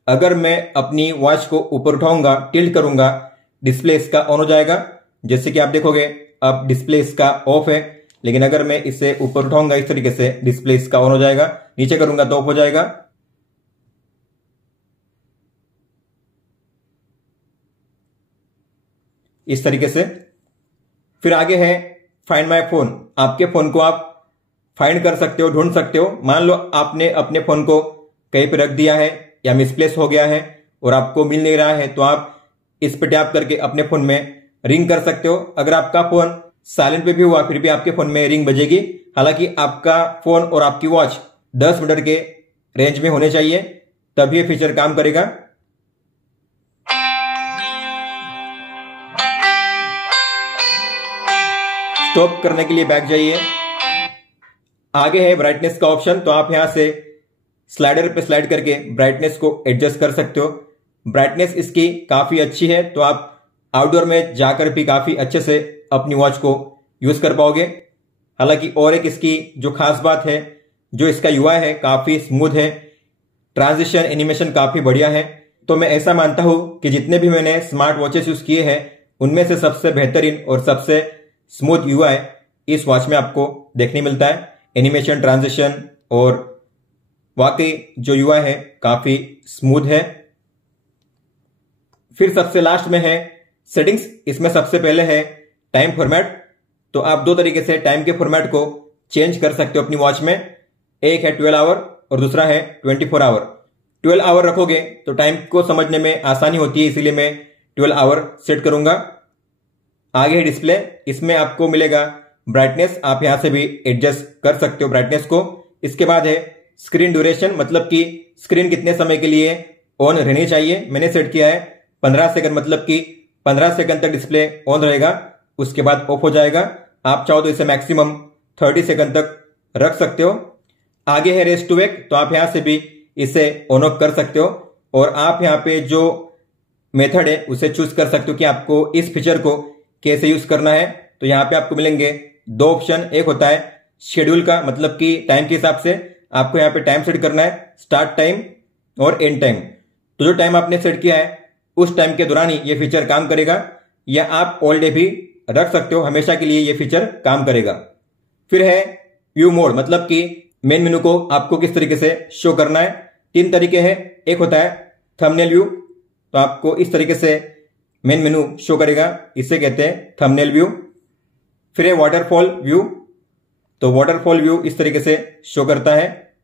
अगर मैं अपनी वॉच को ऊपर उठाऊंगा टिल्ट करूंगा डिस्प्ले इसका ऑन हो जाएगा। जैसे कि आप देखोगे अब डिस्प्ले इसका ऑफ है, लेकिन अगर मैं इसे ऊपर उठाऊंगा इस तरीके से डिस्प्ले इसका ऑन हो जाएगा, नीचे करूंगा तो ऑफ हो जाएगा। इस तरीके से। फिर आगे है फाइंड माय फोन, आपके फोन को आप फाइंड कर सकते हो, ढूंढ सकते हो। मान लो आपने अपने फोन को कहीं पर रख दिया है या मिसप्लेस हो गया है और आपको मिल नहीं रहा है, तो आप इस पर टैप करके अपने फोन में रिंग कर सकते हो। अगर आपका फोन साइलेंट पे भी हुआ फिर भी आपके फोन में रिंग बजेगी। हालांकि आपका फोन और आपकी वॉच 10 मीटर के रेंज में होने चाहिए, तब ये फीचर काम करेगा। स्टॉप करने के लिए बैक जाइए। आगे है ब्राइटनेस का ऑप्शन, तो आप यहां से स्लाइडर पे स्लाइड करके ब्राइटनेस को एडजस्ट कर सकते हो। ब्राइटनेस इसकी काफी अच्छी है, तो आप आउटडोर में जाकर भी काफी अच्छे से अपनी वॉच को यूज कर पाओगे। हालांकि और एक इसकी जो खास बात है, जो इसका यूआई है काफी स्मूथ है, ट्रांजिशन एनिमेशन काफी बढ़िया है। तो मैं ऐसा मानता हूं कि जितने भी मैंने स्मार्ट वॉचेस यूज किए हैं उनमें से सबसे बेहतरीन और सबसे स्मूथ यूआई इस वॉच में आपको देखने मिलता है। एनिमेशन, ट्रांजिशन और वाकई जो यूआई है काफी स्मूथ है। फिर सबसे लास्ट में है सेटिंग्स, इसमें सबसे पहले है टाइम फॉर्मेट। तो आप 2 तरीके से टाइम के फॉर्मेट को चेंज कर सकते हो अपनी वॉच में, एक है 12 आवर और दूसरा है 24 आवर। 12 आवर रखोगे तो टाइम को समझने में आसानी होती है, इसीलिए मैं 12 आवर सेट करूंगा। आगे है डिस्प्ले, इसमें आपको मिलेगा ब्राइटनेस, आप यहां से भी एडजस्ट कर सकते हो ब्राइटनेस को। इसके बाद है स्क्रीन ड्यूरेशन, मतलब कि स्क्रीन कितने समय के लिए ऑन रहनी चाहिए। मैंने सेट किया है 15 सेकंड, मतलब कि 15 सेकंड तक डिस्प्ले ऑन रहेगा, उसके बाद ऑफ हो जाएगा। आप चाहो तो इसे मैक्सिमम 30 सेकंड तक रख सकते हो। आगे है रेस्ट टू वेक, तो आप यहां से भी इसे ऑन ऑफ कर सकते हो और आप यहां पे जो मेथड है उसे चूज कर सकते हो कि आपको इस फीचर को कैसे यूज करना है। तो यहां पे आपको मिलेंगे 2 ऑप्शन, एक होता है शेड्यूल का, मतलब कि टाइम के हिसाब से आपको यहाँ पे टाइम सेट करना है, स्टार्ट टाइम और एंड टाइम। तो जो टाइम आपने सेट किया है उस टाइम के दौरान ही ये फीचर काम करेगा, या आप ऑल डे भी रख सकते हो, हमेशा के लिए ये फीचर काम करेगा। फिर है व्यू मोड, मतलब कि मेन मेनू को आपको किस तरीके से शो करना है। 3 तरीके हैं। एक होता है थंबनेल व्यू, तो आपको इस तरीके से मेन मेनू शो करेगा, इसे कहते हैं थंबनेल व्यू। फिर है वाटरफॉल व्यू, तो वाटरफॉल व्यू इस तरीके से शो करता है।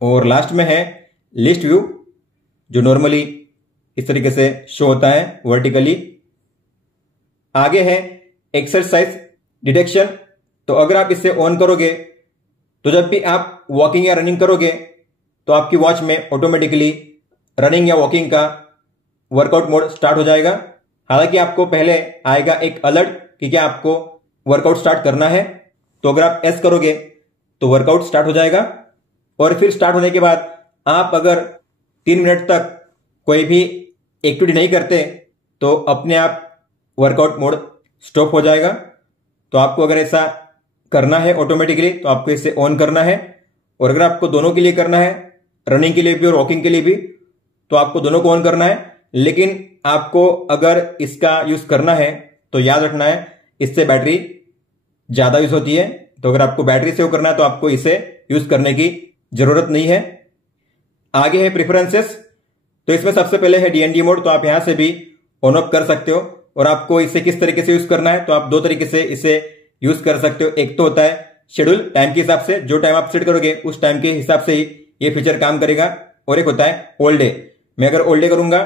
और लास्ट में है लिस्ट व्यू, जो नॉर्मली इस तरीके से शो होता है वर्टिकली। आगे है एक्सरसाइज डिटेक्शन, तो अगर आप इसे ऑन करोगे तो जब भी आप वॉकिंग या रनिंग करोगे तो आपकी वॉच में ऑटोमेटिकली रनिंग या वॉकिंग का वर्कआउट मोड स्टार्ट हो जाएगा। हालांकि आपको पहले आएगा एक अलर्ट कि क्या आपको वर्कआउट स्टार्ट करना है, तो अगर आप एस करोगे तो वर्कआउट स्टार्ट हो जाएगा। और फिर स्टार्ट होने के बाद आप अगर 3 मिनट तक कोई भी एक्टिविटी नहीं करते तो अपने आप वर्कआउट मोड स्टॉप हो जाएगा। तो आपको अगर ऐसा करना है ऑटोमेटिकली तो आपको इसे ऑन करना है। और अगर आपको दोनों के लिए करना है, रनिंग के लिए भी और वॉकिंग के लिए भी, तो आपको दोनों को ऑन करना है। लेकिन आपको अगर इसका यूज करना है तो याद रखना है इससे बैटरी ज्यादा यूज होती है। तो अगर आपको बैटरी सेव करना है तो आपको इसे यूज करने की जरूरत नहीं है। आगे है प्रेफरेंसेस, तो इसमें सबसे पहले है डीएनडी मोड, तो आप यहां से भी ऑन ऑफ कर सकते हो। और आपको इसे किस तरीके से यूज करना है, तो आप 2 तरीके से इसे यूज कर सकते हो। एक तो होता है शेड्यूल, टाइम के हिसाब से, जो टाइम आप सेट करोगे उस टाइम के हिसाब से ही ये फीचर काम करेगा। और एक होता है ऑल डे, मैं अगर ऑल डे करूंगा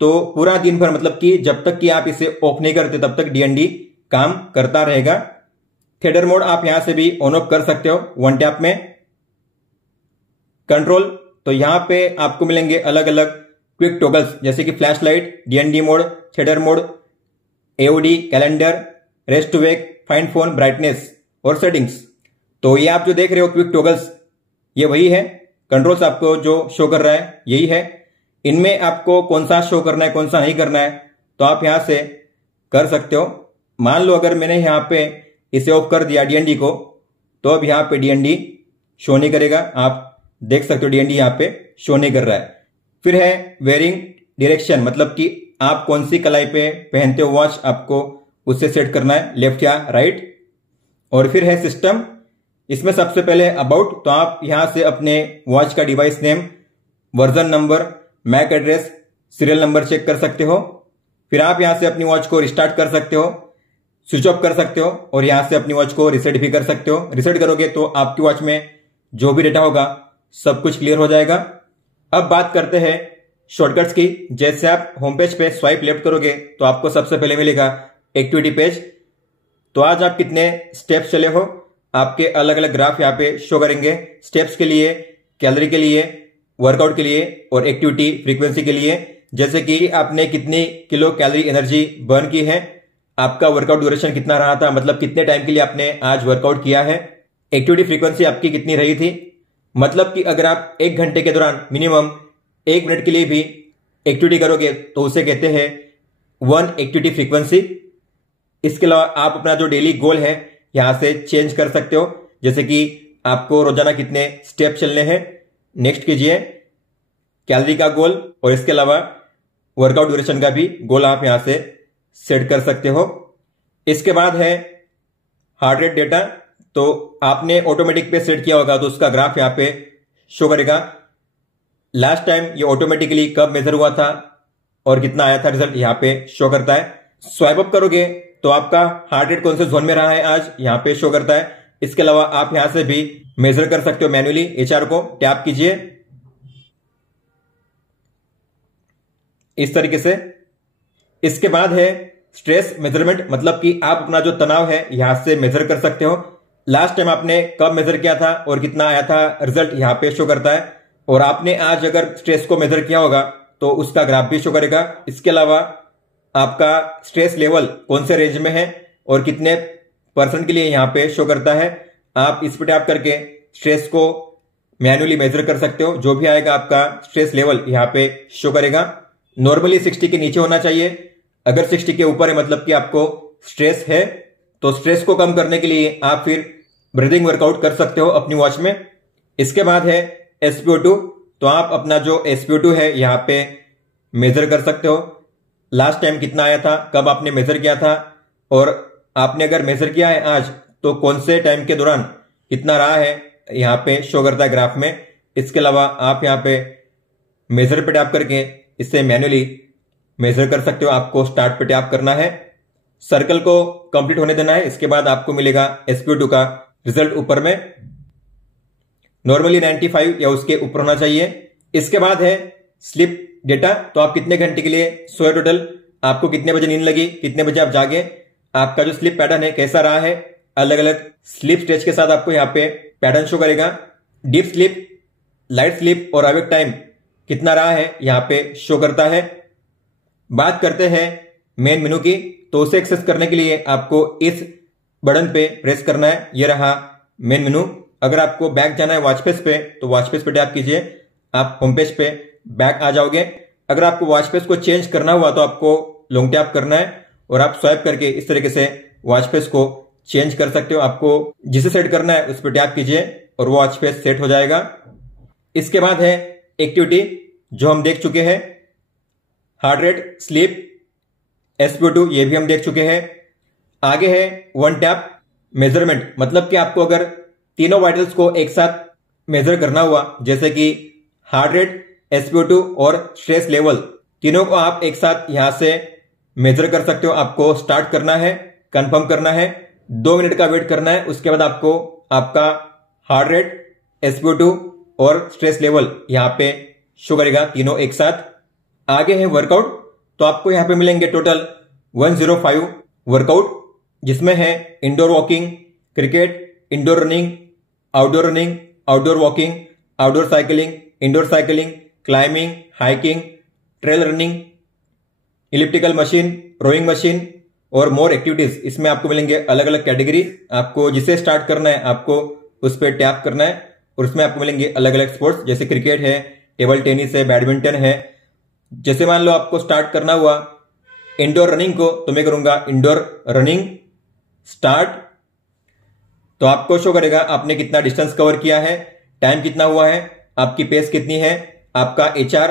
तो पूरा दिन भर, मतलब कि जब तक कि आप इसे ऑफ नहीं करते तब तक डीएनडी काम करता रहेगा। थिएटर मोड आप यहां से भी ऑन ऑफ कर सकते हो 1 टैप में। कंट्रोल, तो यहां पे आपको मिलेंगे अलग अलग क्विक टॉगल्स, जैसे कि flash light, DND mode, theatre mode, AOD, calendar, rest to wake, find phone, brightness और सेटिंग्स। तो ये आप जो देख रहे हो क्विक टॉगल्स, ये वही है। कंट्रोल्स आपको जो शो कर रहा है यही है। इनमें आपको कौन सा शो करना है कौन सा नहीं करना है तो आप यहां से कर सकते हो। मान लो अगर मैंने यहां पे इसे ऑफ कर दिया डीएनडी को, तो अब यहां पे डीएनडी शो नहीं करेगा। आप देख सकते हो डीएनडी यहां पे शो नहीं कर रहा है। फिर है वेयरिंग डायरेक्शन, मतलब कि आप कौन सी कलाई पे पहनते हो वॉच, आपको उससे सेट करना है, लेफ्ट या राइट। और फिर है सिस्टम, इसमें सबसे पहले अबाउट, तो आप यहां से अपने वॉच का device name, version number, MAC address, serial number check कर सकते हो। फिर आप यहां से अपनी वॉच को रिस्टार्ट कर सकते हो, स्विच ऑफ कर सकते हो, और यहां से अपनी वॉच को रिसेट भी कर सकते हो। रिसेट करोगे तो आपकी वॉच में जो भी डेटा होगा सब कुछ क्लियर हो जाएगा। अब बात करते हैं शॉर्टकट्स की। जैसे आप होम पेज पे स्वाइप लेफ्ट करोगे तो आपको सबसे पहले मिलेगा एक्टिविटी पेज। तो आज आप कितने स्टेप्स चले हो, आपके अलग अलग ग्राफ यहाँ पे शो करेंगे, स्टेप्स के लिए, कैलोरी के लिए, वर्कआउट के लिए और एक्टिविटी फ्रीक्वेंसी के लिए। जैसे कि आपने कितनी किलो कैलोरी एनर्जी बर्न की है, आपका वर्कआउट ड्यूरेशन कितना रहा था, मतलब कितने टाइम के लिए आपने आज वर्कआउट किया है, एक्टिविटी फ्रीक्वेंसी आपकी कितनी रही थी, मतलब कि अगर आप 1 घंटे के दौरान मिनिमम 1 मिनट के लिए भी एक्टिविटी करोगे तो उसे कहते हैं 1 एक्टिविटी फ्रीक्वेंसी। इसके अलावा आप अपना जो डेली गोल है यहां से चेंज कर सकते हो, जैसे कि आपको रोजाना कितने स्टेप चलने हैं, नेक्स्ट कीजिए कैलोरी का गोल, और इसके अलावा वर्कआउट ड्यूरेशन का भी गोल आप यहां से सेट कर सकते हो। इसके बाद है हार्ट रेट डेटा, तो आपने ऑटोमेटिक पे सेट किया होगा तो उसका ग्राफ यहां पे शो करेगा। लास्ट टाइम ये ऑटोमेटिकली कब मेजर हुआ था और कितना आया था रिजल्ट यहां पे शो करता है। स्वाइप अप करोगे तो आपका हार्ट रेट कौन से जोन में रहा है आज यहां पे शो करता है। इसके अलावा आप यहां से भी मेजर कर सकते हो मैन्युअली, एचआर को टैप कीजिए इस तरीके से। इसके बाद है स्ट्रेस मेजरमेंट, मतलब कि आप अपना जो तनाव है यहां से मेजर कर सकते हो। लास्ट टाइम आपने कब मेजर किया था और कितना आया था रिजल्ट यहां पे शो करता है। और आपने आज अगर स्ट्रेस को मेजर किया होगा तो उसका ग्राफ भी शो करेगा। इसके अलावा आपका स्ट्रेस लेवल कौन से रेंज में है और कितने % के लिए यहां पे शो करता है। आप इस पर टैप करके स्ट्रेस को मैन्युअली मेजर कर सकते हो। जो भी आएगा आपका स्ट्रेस लेवल यहां पे शो करेगा। नॉर्मली 60 के नीचे होना चाहिए, अगर 60 के ऊपर है मतलब कि आपको स्ट्रेस है। तो स्ट्रेस को कम करने के लिए आप फिर ब्रीदिंग वर्कआउट कर सकते हो अपनी वॉच में। इसके बाद है SpO2। तो आप अपना जो SpO2 है यहाँ पे मेजर कर सकते हो। लास्ट टाइम कितना आया था, कब आपने मेजर किया था, और आपने अगर मेजर किया है आज तो कौन से टाइम के दौरान कितना रहा है, यहाँ पे शो करता है ग्राफ में। इसके अलावा आप यहाँ पे मेजर पे टैप करके इसे मैन्युअली मेजर कर सकते हो। आपको स्टार्ट पे टैप करना है, सर्कल को कंप्लीट होने देना है। इसके बाद आपको मिलेगा SpO2 का रिजल्ट ऊपर में। नॉर्मली 95 या उसके ऊपर होना चाहिए। इसके बाद है स्लीप डेटा। तो आप कितने घंटे के लिए सोए टोटल, आपको कितने बजे नींद लगी, कितने बजे आप जागे, आपका जो स्लीप पैटर्न है कैसा रहा है। अलग अलग स्लीप स्टेज के साथ आपको यहाँ पे पैटर्न शो करेगा। डीप स्लीप, लाइट स्लीप और अवेक टाइम कितना रहा है यहाँ पे शो करता है। बात करते हैं मेन मेनू की। तो उसे एक्सेस करने के लिए आपको इस बटन पे प्रेस करना है। ये रहा मेन मेनू। अगर आपको बैक जाना है वॉच पेज पे तो वॉच पेज पे टैप कीजिए, आप होम पेज पे बैक आ जाओगे। अगर आपको वॉच पेज को चेंज करना हुआ तो आपको लॉन्ग टैप करना है और आप स्वाइप करके इस तरीके से वॉच पेज को चेंज कर सकते हो। आपको जिसे सेट करना है उस पर टैप कीजिए और वॉच पेज सेट हो जाएगा। इसके बाद है एक्टिविटी, जो हम देख चुके हैं। हार्ट रेट, स्लीप, SpO2 ये भी हम देख चुके हैं। आगे है वन टैप मेजरमेंट, मतलब कि आपको अगर तीनों वाइटल्स को एक साथ मेजर करना हुआ, जैसे कि हार्ट रेट, SpO2 और स्ट्रेस लेवल, तीनों को आप एक साथ यहां से मेजर कर सकते हो। आपको स्टार्ट करना है, कंफर्म करना है, 2 मिनट का वेट करना है। उसके बाद आपको आपका हार्ट रेट, SpO2 और स्ट्रेस लेवल यहां पे शो करेगा, तीनों एक साथ। आगे है वर्कआउट। तो आपको यहां पे मिलेंगे टोटल 105 वर्कआउट, जिसमें है indoor walking, cricket, indoor running, outdoor walking, outdoor cycling, indoor cycling, climbing, hiking, trail running, elliptical machine, rowing machine और मोर एक्टिविटीज। इसमें आपको मिलेंगे अलग अलग कैटेगरी। आपको जिसे स्टार्ट करना है आपको उस पर टैप करना है और उसमें आपको मिलेंगे अलग अलग स्पोर्ट्स, जैसे क्रिकेट है, टेबल टेनिस है, बैडमिंटन है। जैसे मान लो आपको स्टार्ट करना हुआ इंडोर रनिंग को, तो मैं करूंगा इंडोर रनिंग स्टार्ट। तो आपको शो करेगा आपने कितना डिस्टेंस कवर किया है, टाइम कितना हुआ है, आपकी पेस कितनी है, आपका HR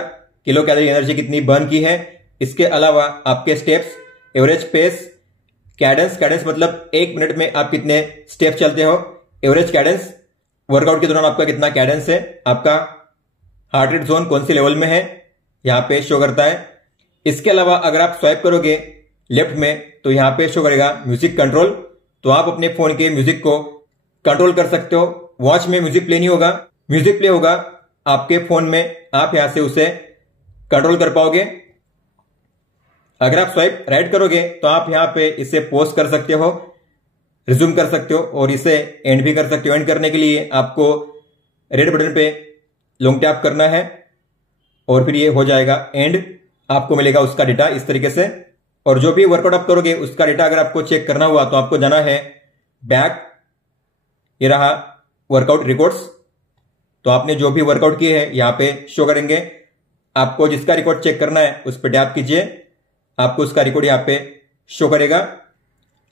किलो कैलोरी एनर्जी कितनी बर्न की है। इसके अलावा आपके स्टेप्स, एवरेज पेस, कैडेंस मतलब 1 मिनट में आप कितने स्टेप चलते हो, एवरेज कैडेंस, वर्कआउट के दौरान आपका कितना कैडेंस है, आपका हार्ट रेट जोन कौन सी लेवल में है, यहां पे शो करता है। इसके अलावा अगर आप स्वाइप करोगे लेफ्ट में तो यहां पे शो करेगा म्यूजिक कंट्रोल। तो आप अपने फोन के म्यूजिक को कंट्रोल कर सकते हो। वॉच में म्यूजिक प्ले नहीं होगा, म्यूजिक प्ले होगा आपके फोन में, आप यहां से उसे कंट्रोल कर पाओगे। अगर आप स्वाइप राइट करोगे तो आप यहां पे इसे पॉज कर सकते हो, रिज्यूम कर सकते हो और इसे एंड भी कर सकते हो। एंड करने के लिए आपको रेड बटन पे लॉन्ग टैप करना है और फिर ये हो जाएगा एंड। आपको मिलेगा उसका डेटा इस तरीके से। और जो भी वर्कआउट आप करोगे उसका डेटा अगर आपको चेक करना हुआ तो आपको जाना है बैक, ये रहा वर्कआउट रिकॉर्ड्स। तो आपने जो भी वर्कआउट किए हैं यहां पे शो करेंगे। आपको जिसका रिकॉर्ड चेक करना है उस पर टैप कीजिए, आपको उसका रिकॉर्ड यहां पे शो करेगा।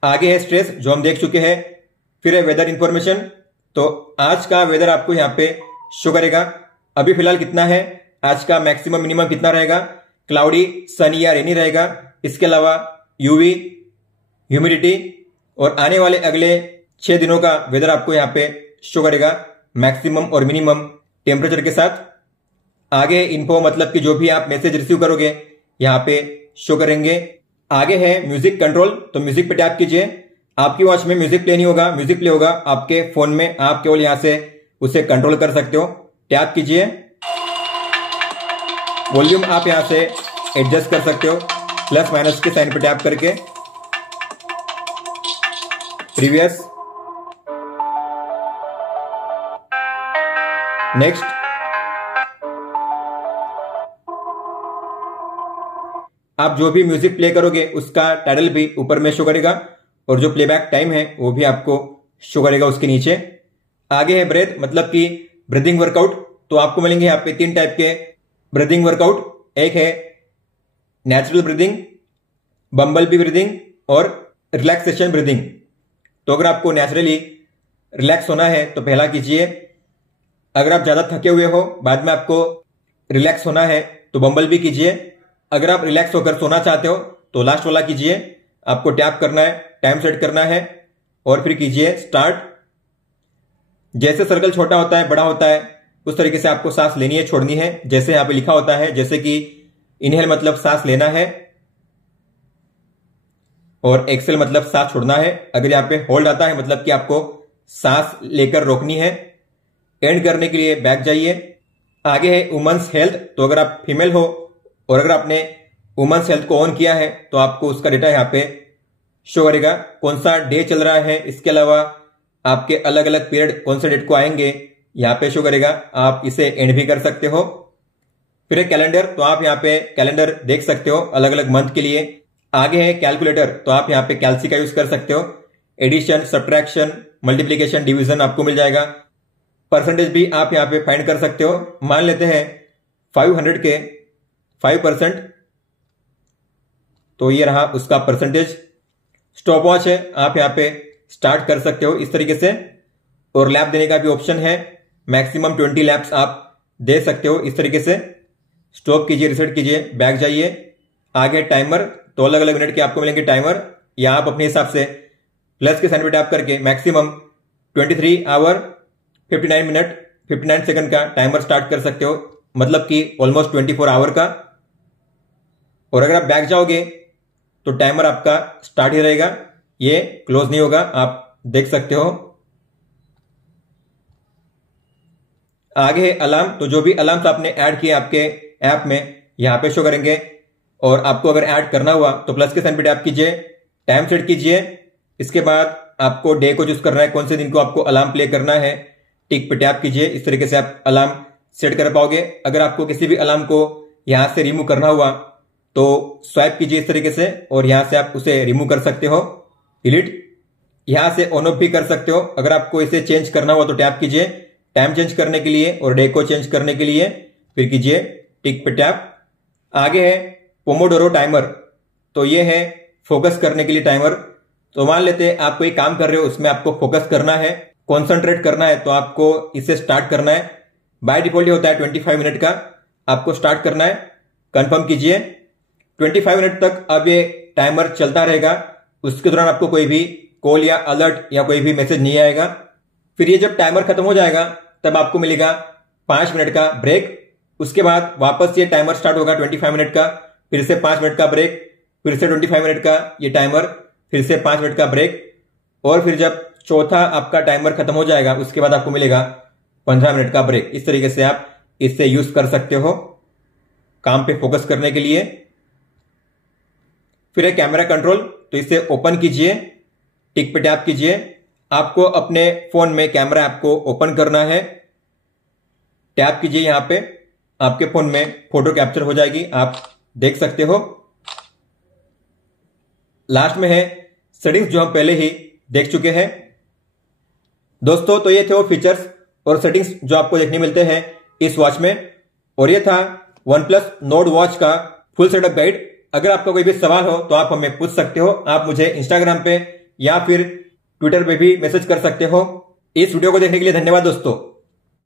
आगे है स्ट्रेस, जो हम देख चुके हैं। फिर है वेदर इंफॉर्मेशन। तो आज का वेदर आपको यहां पे शो करेगा, अभी फिलहाल कितना है, आज का मैक्सिमम मिनिमम कितना रहेगा, क्लाउडी, सनी या रेनी रहेगा। इसके अलावा यूवी, ह्यूमिडिटी और आने वाले अगले 6 दिनों का वेदर आपको यहां पे शो करेगा, मैक्सिमम और मिनिमम टेम्परेचर के साथ। आगे इन्फो, मतलब कि जो भी आप मैसेज रिसीव करोगे यहां पे शो करेंगे। आगे है म्यूजिक कंट्रोल। तो म्यूजिक पे टैप कीजिए। आपकी वॉच में म्यूजिक प्ले नहीं होगा, म्यूजिक प्ले होगा आपके फोन में। आप केवल यहां से उसे कंट्रोल कर सकते हो। टैप कीजिए, वॉल्यूम आप यहां से एडजस्ट कर सकते हो, प्लस माइनस के साइन पे टैप करके। प्रीवियस, नेक्स्ट, आप जो भी म्यूजिक प्ले करोगे उसका टाइटल भी ऊपर में शो करेगा और जो प्लेबैक टाइम है वो भी आपको शो करेगा उसके नीचे। आगे है ब्रेथ, मतलब कि ब्रीदिंग वर्कआउट। तो आपको मिलेंगे यहाँ पे 3 टाइप के ब्रीदिंग वर्कआउट। एक है नेचुरल ब्रीदिंग, बम्बल बी ब्रीदिंग और रिलैक्सेशन ब्रीदिंग। तो अगर आपको नेचुरली रिलैक्स होना है तो पहला कीजिए। अगर आप ज्यादा थके हुए हो, बाद में आपको रिलैक्स होना है तो बम्बल भी कीजिए। अगर आप रिलैक्स होकर सोना चाहते हो तो लास्ट वाला कीजिए। आपको टैप करना है, टाइम सेट करना है और फिर कीजिए स्टार्ट। जैसे सर्कल छोटा होता है, बड़ा होता है, उस तरीके से आपको सांस लेनी है, छोड़नी है। जैसे यहां पे लिखा होता है, जैसे कि इनहेल मतलब सांस लेना है और एक्सेल मतलब सांस छोड़ना है। अगर यहाँ पे होल्ड आता है मतलब कि आपको सांस लेकर रोकनी है। एंड करने के लिए बैक जाइए। आगे है वुमेन्स हेल्थ। तो अगर आप फीमेल हो और अगर आपने वुमेन्स हेल्थ को ऑन किया है तो आपको उसका डेटा यहाँ पे शो करेगा, कौन सा डे चल रहा है। इसके अलावा आपके अलग अलग पीरियड कौन से डेट को आएंगे यहाँ पे शो करेगा। आप इसे एंड भी कर सकते हो। फिर है कैलेंडर। तो आप यहाँ पे कैलेंडर देख सकते हो अलग अलग मंथ के लिए। आगे है कैलकुलेटर। तो आप यहाँ पे कैल्सी का यूज कर सकते हो। एडिशन, सब्ट्रैक्शन, मल्टीप्लीकेशन, डिवीजन आपको मिल जाएगा। परसेंटेज भी आप यहाँ पे फाइंड कर सकते हो। मान लेते हैं 500 के 5%, तो ये रहा उसका परसेंटेज। स्टॉप वॉच है, आप यहाँ पे स्टार्ट कर सकते हो इस तरीके से। और लैप देने का भी ऑप्शन है, मैक्सिमम 20 लैप्स आप दे सकते हो इस तरीके से। स्टॉप कीजिए, रिसेट कीजिए, बैक जाइए। आगे टाइमर। तो अलग अलग मिनट के आपको मिलेंगे टाइमर। या आप अपने हिसाब से प्लस के साइन पे टैप करके मैक्सिमम 23 आवर 59 मिनट 59 सेकंड का टाइमर स्टार्ट कर सकते हो, मतलब कि ऑलमोस्ट 24 आवर का। और अगर आप बैक जाओगे तो टाइमर आपका स्टार्ट ही रहेगा, ये क्लोज नहीं होगा, आप देख सकते हो। आगे है अलार्म। तो जो भी अलार्म्स आपने ऐड किए आपके ऐप में यहां पे शो करेंगे। और आपको अगर ऐड करना हुआ तो प्लस के साइन पे टैप कीजिए, टाइम सेट कीजिए। इसके बाद आपको डे को चूज करना है, कौन से दिन को आपको अलार्म प्ले करना है। टिक पे टैप कीजिए। इस तरीके से आप अलार्म सेट कर पाओगे। अगर आपको किसी भी अलार्म को यहां से रिमूव करना हुआ तो स्वाइप कीजिए इस तरीके से और यहां से आप उसे रिमूव कर सकते हो, डिलीट। यहां से ऑन ऑफ भी कर सकते हो। अगर आपको इसे चेंज करना हुआ तो टैप कीजिए टाइम चेंज करने के लिए और डे को चेंज करने के लिए, फिर कीजिए टिक पे टैप। आगे है पोमोडोरो टाइमर। तो ये है फोकस करने के लिए टाइमर। तो मान लेते हैं आप कोई काम कर रहे हो, उसमें आपको फोकस करना है, कॉन्सेंट्रेट करना है, तो आपको इसे स्टार्ट करना है। बाय डिफॉल्ट होता है 25 मिनट का, आपको स्टार्ट करना है। कंफर्म कीजिए। 25 मिनट तक अब ये टाइमर चलता रहेगा। उसके दौरान आपको कोई भी कॉल या अलर्ट या कोई भी मैसेज नहीं आएगा। फिर ये जब टाइमर खत्म हो जाएगा तब आपको मिलेगा 5 मिनट का ब्रेक। उसके बाद वापस ये टाइमर स्टार्ट होगा 25 मिनट का, फिर से 5 मिनट का ब्रेक, फिर से 25 मिनट का ये टाइमर, फिर से 5 मिनट का ब्रेक। और फिर जब चौथा आपका टाइमर खत्म हो जाएगा उसके बाद आपको मिलेगा 15 मिनट का ब्रेक। इस तरीके से आप इससे यूज कर सकते हो काम पे फोकस करने के लिए। फिर है कैमरा कंट्रोल। तो इसे ओपन कीजिए, टिक पे टैप कीजिए। आपको अपने फोन में कैमरा ऐप को ओपन करना है, टैप कीजिए। यहां पे आपके फोन में फोटो कैप्चर हो जाएगी, आप देख सकते हो। लास्ट में है सेटिंग्स, जो हम पहले ही देख चुके हैं दोस्तों। तो ये थे वो फीचर्स और सेटिंग्स जो आपको देखने मिलते हैं इस वॉच में। और ये था OnePlus Nord वॉच का फुल सेटअप गाइड। अगर आपका कोई भी सवाल हो तो आप हमें पूछ सकते हो। आप मुझे इंस्टाग्राम पे या फिर ट्विटर पे भी मैसेज कर सकते हो। इस वीडियो को देखने के लिए धन्यवाद दोस्तों।